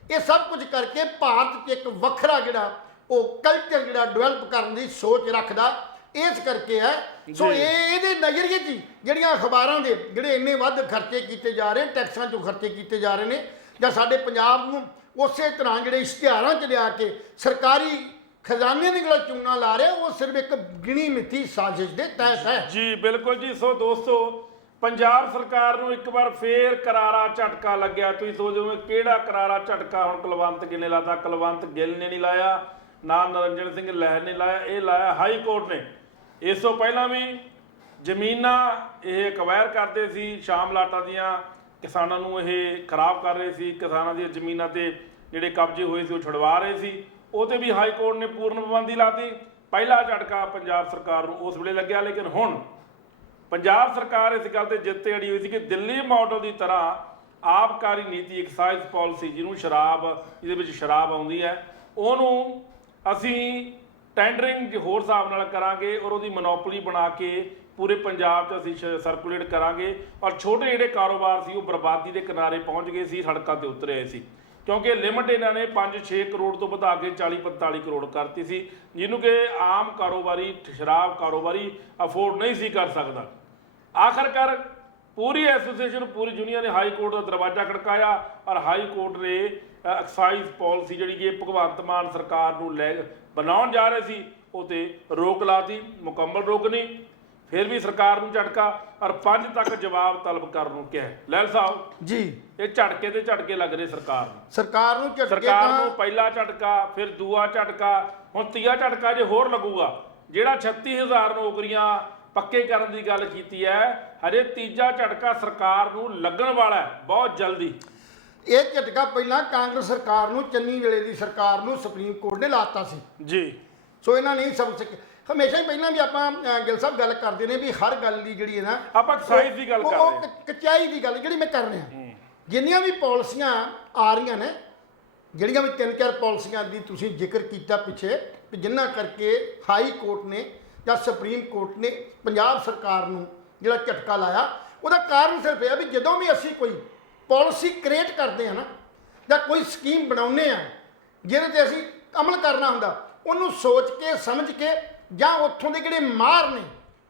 ਇਹ ਸਭ ਕੁਝ ਕਰਕੇ ਭਾਰਤ 'ਚ ਇੱਕ ਵੱਖਰਾ ਜਿਹੜਾ ਉਹ ਕਲਚਰ ਜਿਹੜਾ ਡਿਵੈਲਪ ਕਰਨ ਦੀ ਸੋਚ ਰੱਖਦਾ, ਇਸ ਕਰਕੇ ਹੈ। ਸੋ ਇਹਦੇ ਨਜ਼ਰੀਏ 'ਚ ਜਿਹੜੀਆਂ ਅਖਬਾਰਾਂ ਦੇ ਜਿਹੜੇ ਇੰਨੇ ਵੱਧ ਖਰਚੇ ਕੀਤੇ ਜਾ ਰਹੇ, ਟੈਕਸਾਂ 'ਚੋਂ ਖਰਚੇ ਕੀਤੇ ਜਾ ਰਹੇ ਨੇ, ਜਾਂ ਸਾਡੇ ਪੰਜਾਬ ਨੂੰ ਉਸੇ ਤਰ੍ਹਾਂ ਜਿਹੜੇ ਇਸ਼ਤਿਹਾਰਾਂ 'ਚ ਲਿਆ ਕੇ ਸਰਕਾਰੀ ਖਜ਼ਾਨੇ ਦੀ ਜਿਹੜਾ ਚੂਨਾ ਲਾ ਰਿਹਾ, ਉਹ ਸਿਰਫ ਇੱਕ ਗਿਣੀ ਮਿੱਥੀ ਸਾਜ਼ਿਸ਼ ਦੇ ਤਹਿਤ ਹੈ। ਜੀ ਬਿਲਕੁਲ ਜੀ। ਸੋ ਦੋਸਤੋ, ਪੰਜਾਬ ਸਰਕਾਰ ਨੂੰ ਇੱਕ ਵਾਰ ਫੇਰ ਕਰਾਰਾ ਝਟਕਾ ਲੱਗਿਆ। ਤੁਸੀਂ ਸੋਚੋਗੇ ਕਿਹੜਾ ਕਰਾਰਾ ਝਟਕਾ ਹੁਣ ਕੁਲਵੰਤ ਗਿੱਲ ਨੇ ਲਾਤਾ? ਕੁਲਵੰਤ ਗਿੱਲ ਨੇ ਨਹੀਂ ਲਾਇਆ, ਨਾ ਨਰਿੰਦਰ ਸਿੰਘ ਲਹਿਰ ਨੇ ਲਾਇਆ, ਇਹ ਲਾਇਆ ਹਾਈ ਕੋਰਟ ਨੇ। ਇਸ ਤੋਂ ਪਹਿਲਾਂ ਵੀ ਜ਼ਮੀਨਾਂ ਇਹ ਅਕਵਾਇਰ ਕਰਦੇ ਸੀ, ਸ਼ਾਮ ਲਾਟਾ ਦੀਆਂ ਕਿਸਾਨਾਂ ਨੂੰ ਇਹ ਖਰਾਬ ਕਰ ਰਹੇ ਸੀ, ਕਿਸਾਨਾਂ ਦੀਆਂ ਜ਼ਮੀਨਾਂ ਤੇ ਜਿਹੜੇ ਕਬਜ਼ੇ ਹੋਏ ਸੀ ਉਹ ਛੁਡਵਾ ਰਹੇ ਸੀ, ਉਹ ਤੇ ਵੀ ਹਾਈ ਕੋਰਟ ਨੇ ਪੂਰਨ ਪਾਬੰਦੀ ਲਾਤੀ। ਪਹਿਲਾ ਝਟਕਾ ਪੰਜਾਬ ਸਰਕਾਰ ਨੂੰ ਉਸ ਵੇਲੇ ਲੱਗਿਆ, ਲੇਕਿਨ ਹੁਣ ਪੰਜਾਬ ਸਰਕਾਰ ਇਸ ਗੱਲ ਤੇ ਜਿੱਤ ਅੜੀ ਹੋਈ ਸੀ ਕਿ ਦਿੱਲੀ ਮਾਡਲ ਦੀ ਤਰ੍ਹਾਂ ਆਬਕਾਰੀ ਨੀਤੀ ਐਕਸਾਈਜ਼ ਪਾਲਿਸੀ ਜਿਹਨੂੰ ਸ਼ਰਾਬ, ਜਿਹਦੇ ਵਿੱਚ ਸ਼ਰਾਬ ਆਉਂਦੀ ਹੈ, ਉਹਨੂੰ ਅਸੀਂ ਟੈਂਡਰਿੰਗ ਹੋਰ ਹਿਸਾਬ ਨਾਲ ਕਰਾਂਗੇ ਔਰ ਉਹਦੀ ਮੋਨੋਪੋਲੀ ਬਣਾ ਕੇ ਪੂਰੇ ਪੰਜਾਬ 'ਚ ਅਸੀਂ ਸਰਕੂਲੇਟ ਕਰਾਂਗੇ। ਔਰ ਛੋਟੇ ਜਿਹੜੇ ਕਾਰੋਬਾਰ ਸੀ ਉਹ ਬਰਬਾਦੀ ਦੇ ਕਿਨਾਰੇ ਪਹੁੰਚ ਗਏ ਸੀ, ਸੜਕਾਂ ਤੇ ਉਤਰੇ ਆਏ ਸੀ, ਕਿਉਂਕਿ ਲਿਮਟ ਇਹਨਾਂ ਨੇ 5-6 ਕਰੋੜ ਤੋਂ ਵਧਾ ਕੇ 40-45 ਕਰੋੜ ਕਰਤੀ ਸੀ, ਜਿਹਨੂੰ ਕਿ ਆਮ ਕਾਰੋਬਾਰੀ, ਸ਼ਰਾਬ ਕਾਰੋਬਾਰੀ ਅਫੋਰਡ ਨਹੀਂ ਸੀ ਕਰ ਸਕਦਾ। ਆਖਰਕਾਰ ਪੂਰੀ ਐਸੋਸੀਏਸ਼ਨ, ਪੂਰੀ ਯੂਨੀਅਨ ਨੇ ਹਾਈ ਕੋਰਟ ਦਾ ਦਰਵਾਜ਼ਾ ਖੜਕਾਇਆ ਔਰ ਹਾਈ ਕੋਰਟ ਨੇ ਐਕਸਾਈਜ਼ ਪਾਲਿਸੀ ਜਿਹੜੀ ਕਿ ਭਗਵੰਤ ਮਾਨ ਸਰਕਾਰ ਨੂੰ ਲੈ ਬਣਾਉਣ ਜਾ ਰਹੇ ਸੀ ਉਹ ਤੇ ਰੋਕ ਲਾਤੀ, ਮੁਕੰਮਲ ਰੋਕ ਨਹੀਂ। ਫਿਰ ਵੀ ਸਰਕਾਰ ਨੂੰ ਝਟਕਾ ਔਰ 5 ਤੱਕ ਜਵਾਬ ਤਲਬ ਕਰਨ ਨੂੰ ਕਿਹਾ। ਲੈਲ ਸਾਹਿਬ ਜੀ, ਇਹ ਝਟਕੇ ਤੇ ਝਟਕੇ ਲੱਗ ਰਹੇ ਸਰਕਾਰ ਨੂੰ। ਸਰਕਾਰ ਨੂੰ ਝਟਕੇ, ਸਰਕਾਰ ਨੂੰ ਪਹਿਲਾ ਝਟਕਾ, ਫਿਰ ਦੂਆ ਝਟਕਾ, ਹੁਣ ਤੀਆ ਝਟਕਾ ਜੇ ਹੋਰ ਲੱਗੂਗਾ। ਜਿਹੜਾ 36000 ਨੌਕਰੀਆਂ ਪੱਕੇ ਕਰਨ ਦੀ ਗੱਲ ਕੀਤੀ ਹੈ, ਹਜੇ ਤੀਜਾ ਝਟਕਾ ਸਰਕਾਰ ਨੂੰ ਲੱਗਣ ਵਾਲਾ ਹੈ ਬਹੁਤ ਜਲਦੀ। ਇਹ ਝਟਕਾ ਪਹਿਲਾਂ ਕਾਂਗਰਸ ਸਰਕਾਰ ਨੂੰ, ਚੰਨੀ ਵੇਲੇ ਦੀ ਸਰਕਾਰ ਨੂੰ ਸੁਪਰੀਮ ਕੋਰਟ ਨੇ ਲਾਤਾ ਸੀ ਜੀ। ਸੋ ਇਹਨਾਂ ਨੇ ਸਭ ਹਮੇਸ਼ਾ ਹੀ ਪਹਿਲਾਂ ਵੀ ਆਪਾਂ ਗਿੱਲ ਸਾਹਿਬ ਗੱਲ ਕਰਦੇ ਨੇ ਵੀ ਹਰ ਗੱਲ ਦੀ ਜਿਹੜੀ ਹੈ ਨਾ, ਆਪਾਂ ਐਕਸਾਈਜ਼ ਦੀ ਗੱਲ ਕਰਦੇ ਹਾਂ, ਉਹ ਕਚਾਈ ਦੀ ਗੱਲ ਜਿਹੜੀ ਮੈਂ ਕਰ ਰਿਹਾ। ਜਿੰਨੀਆਂ ਵੀ ਪਾਲਿਸੀਆਂ ਆ ਰਹੀਆਂ ਨੇ, ਜਿਹੜੀਆਂ ਵੀ 3-4 ਪਾਲਿਸੀਆਂ ਦੀ ਤੁਸੀਂ ਜ਼ਿਕਰ ਕੀਤਾ ਪਿੱਛੇ, ਵੀ ਜਿਨ੍ਹਾਂ ਕਰਕੇ ਹਾਈ ਕੋਰਟ ਨੇ ਜਾਂ ਸੁਪਰੀਮ ਕੋਰਟ ਨੇ ਪੰਜਾਬ ਸਰਕਾਰ ਨੂੰ ਜਿਹੜਾ ਝਟਕਾ ਲਾਇਆ, ਉਹਦਾ ਕਾਰਨ ਸਿਰਫ ਇਹ ਆ ਵੀ ਜਦੋਂ ਵੀ ਅਸੀਂ ਕੋਈ ਪਾਲਿਸੀ ਕ੍ਰੀਏਟ ਕਰਦੇ ਆ ਨਾ, ਜਾਂ ਕੋਈ ਸਕੀਮ ਬਣਾਉਂਦੇ ਆ ਜਿਹਦੇ 'ਤੇ ਅਸੀਂ ਅਮਲ ਕਰਨਾ ਹੁੰਦਾ, ਉਹਨੂੰ ਸੋਚ ਕੇ ਸਮਝ ਕੇ ਜਾਂ ਉੱਥੋਂ ਦੇ ਜਿਹੜੇ ਮਾਹਰ ਨੇ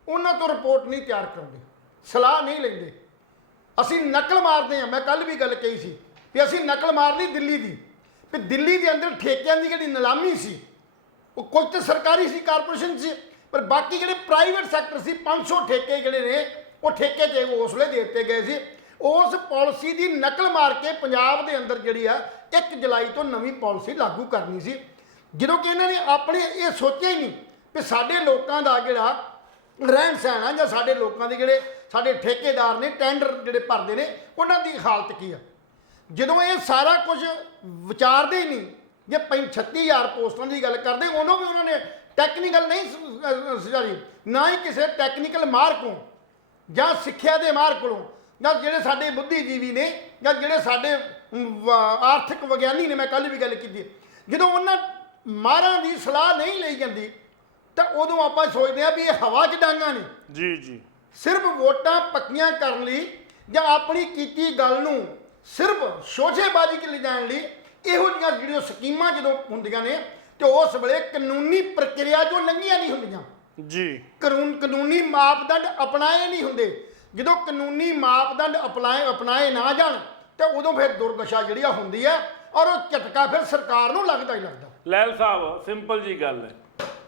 ਉਹਨਾਂ ਤੋਂ ਰਿਪੋਰਟ ਨਹੀਂ ਤਿਆਰ ਕਰਾਉਂਦੇ, ਸਲਾਹ ਨਹੀਂ ਲੈਂਦੇ। ਅਸੀਂ ਨਕਲ ਮਾਰਦੇ ਹਾਂ। ਮੈਂ ਕੱਲ ਵੀ ਗੱਲ ਕਹੀ ਸੀ ਵੀ ਅਸੀਂ ਨਕਲ ਮਾਰ ਲਈ ਦਿੱਲੀ ਦੀ, ਵੀ ਦਿੱਲੀ ਦੇ ਅੰਦਰ ਠੇਕਿਆਂ ਦੀ ਜਿਹੜੀ ਨਿਲਾਮੀ ਸੀ ਉਹ ਕੁਝ ਤਾਂ ਸਰਕਾਰੀ ਸੀ, ਕਾਰਪੋਰੇਸ਼ਨ ਸੀ, ਪਰ ਬਾਕੀ ਜਿਹੜੇ ਪ੍ਰਾਈਵੇਟ ਸੈਕਟਰ ਸੀ 500 ਠੇਕੇ ਜਿਹੜੇ ਨੇ ਉਹ ਠੇਕੇ ਤੇ ਉਸ ਵੇਲੇ ਦੇ ਦਿੱਤੇ ਗਏ ਸੀ। ਉਸ ਪਾਲਿਸੀ ਦੀ ਨਕਲ ਮਾਰ ਕੇ ਪੰਜਾਬ ਦੇ ਅੰਦਰ ਜਿਹੜੀ ਆ 1 ਜੁਲਾਈ ਤੋਂ ਨਵੀਂ ਪਾਲਿਸੀ ਲਾਗੂ ਕਰਨੀ ਸੀ, ਜਦੋਂ ਕਿ ਇਹਨਾਂ ਨੇ ਆਪਣੇ ਇਹ ਸੋਚਿਆ ਹੀ ਨਹੀਂ ਵੀ ਸਾਡੇ ਲੋਕਾਂ ਦਾ ਜਿਹੜਾ ਰਹਿਣ ਸਹਿਣ ਆ, ਜਾਂ ਸਾਡੇ ਲੋਕਾਂ ਦੇ ਜਿਹੜੇ ਸਾਡੇ ਠੇਕੇਦਾਰ ਨੇ, ਟੈਂਡਰ ਜਿਹੜੇ ਭਰਦੇ ਨੇ, ਉਹਨਾਂ ਦੀ ਹਾਲਤ ਕੀ ਆ। ਜਦੋਂ ਇਹ ਸਾਰਾ ਕੁਝ ਵਿਚਾਰਦੇ ਹੀ ਨਹੀਂ, ਜੇ 36000 ਪੋਸਟਾਂ ਦੀ ਗੱਲ ਕਰਦੇ, ਉਹਨੂੰ ਵੀ ਉਹਨਾਂ ਨੇ ਟੈਕਨੀਕਲ ਨਹੀਂ ਸੁਝਾਈ, ਨਾ ਹੀ ਕਿਸੇ ਟੈਕਨੀਕਲ ਮਾਹਰ ਕੋਲੋਂ ਜਾਂ ਸਿੱਖਿਆ ਦੇ ਮਾਹਰ ਕੋਲੋਂ, ਜਾਂ ਜਿਹੜੇ ਸਾਡੇ ਬੁੱਧੀਜੀਵੀ ਨੇ, ਜਾਂ ਜਿਹੜੇ ਸਾਡੇ ਆਰਥਿਕ ਵਿਗਿਆਨੀ ਨੇ। ਮੈਂ ਕੱਲ ਵੀ ਗੱਲ ਕੀਤੀ, ਜਦੋਂ ਉਹਨਾਂ ਮਾਹਰਾਂ ਦੀ ਸਲਾਹ ਨਹੀਂ ਲਈ ਜਾਂਦੀ ਤਾਂ ਉਦੋਂ ਆਪਾਂ ਸੋਚਦੇ ਹਾਂ ਵੀ ਇਹ ਹਵਾ 'ਚ ਡਾਂਗਾਂ ਨੇ। ਜੀ ਜੀ, ਸਿਰਫ ਵੋਟਾਂ ਪੱਕੀਆਂ ਕਰਨ ਲਈ ਜਾਂ ਆਪਣੀ ਕੀਤੀ ਗੱਲ ਨੂੰ ਸਿਰਫ ਸ਼ੋਸ਼ੇਬਾਜ਼ੀ 'ਚ ਲਿਜਾਣ ਲਈ ਇਹੋ ਜਿਹੀਆਂ ਜਿਹੜੀਆਂ ਸਕੀਮਾਂ ਜਦੋਂ ਹੁੰਦੀਆਂ ਨੇ, ਤੇ ਉਸ ਵੇਲੇ ਕਾਨੂੰਨੀ ਪ੍ਰਕਿਰਿਆ ਜੋ ਲੰਘੀਆਂ ਨਹੀਂ ਹੁੰਦੀਆਂ ਜੀ, ਕਾਨੂੰਨੀ ਮਾਪਦੰਡ ਅਪਣਾਏ ਨਹੀਂ ਹੁੰਦੇ। ਜਦੋਂ ਕਾਨੂੰਨੀ ਮਾਪਦੰਡ ਅਪਣਾਏ ਨਾ ਜਾਣ ਤੇ ਉਦੋਂ ਫਿਰ ਦੁਰਦਸ਼ਾ ਜਿਹੜੀ ਆ ਹੁੰਦੀ ਹੈ, ਔਰ ਉਹ ਝਟਕਾ ਫਿਰ ਸਰਕਾਰ ਨੂੰ ਲੱਗਦਾ ਹੀ ਲੱਗਦਾ। ਲੈਲ ਸਾਹਿਬ ਸਿੰਪਲ ਜੀ ਗੱਲ ਹੈ,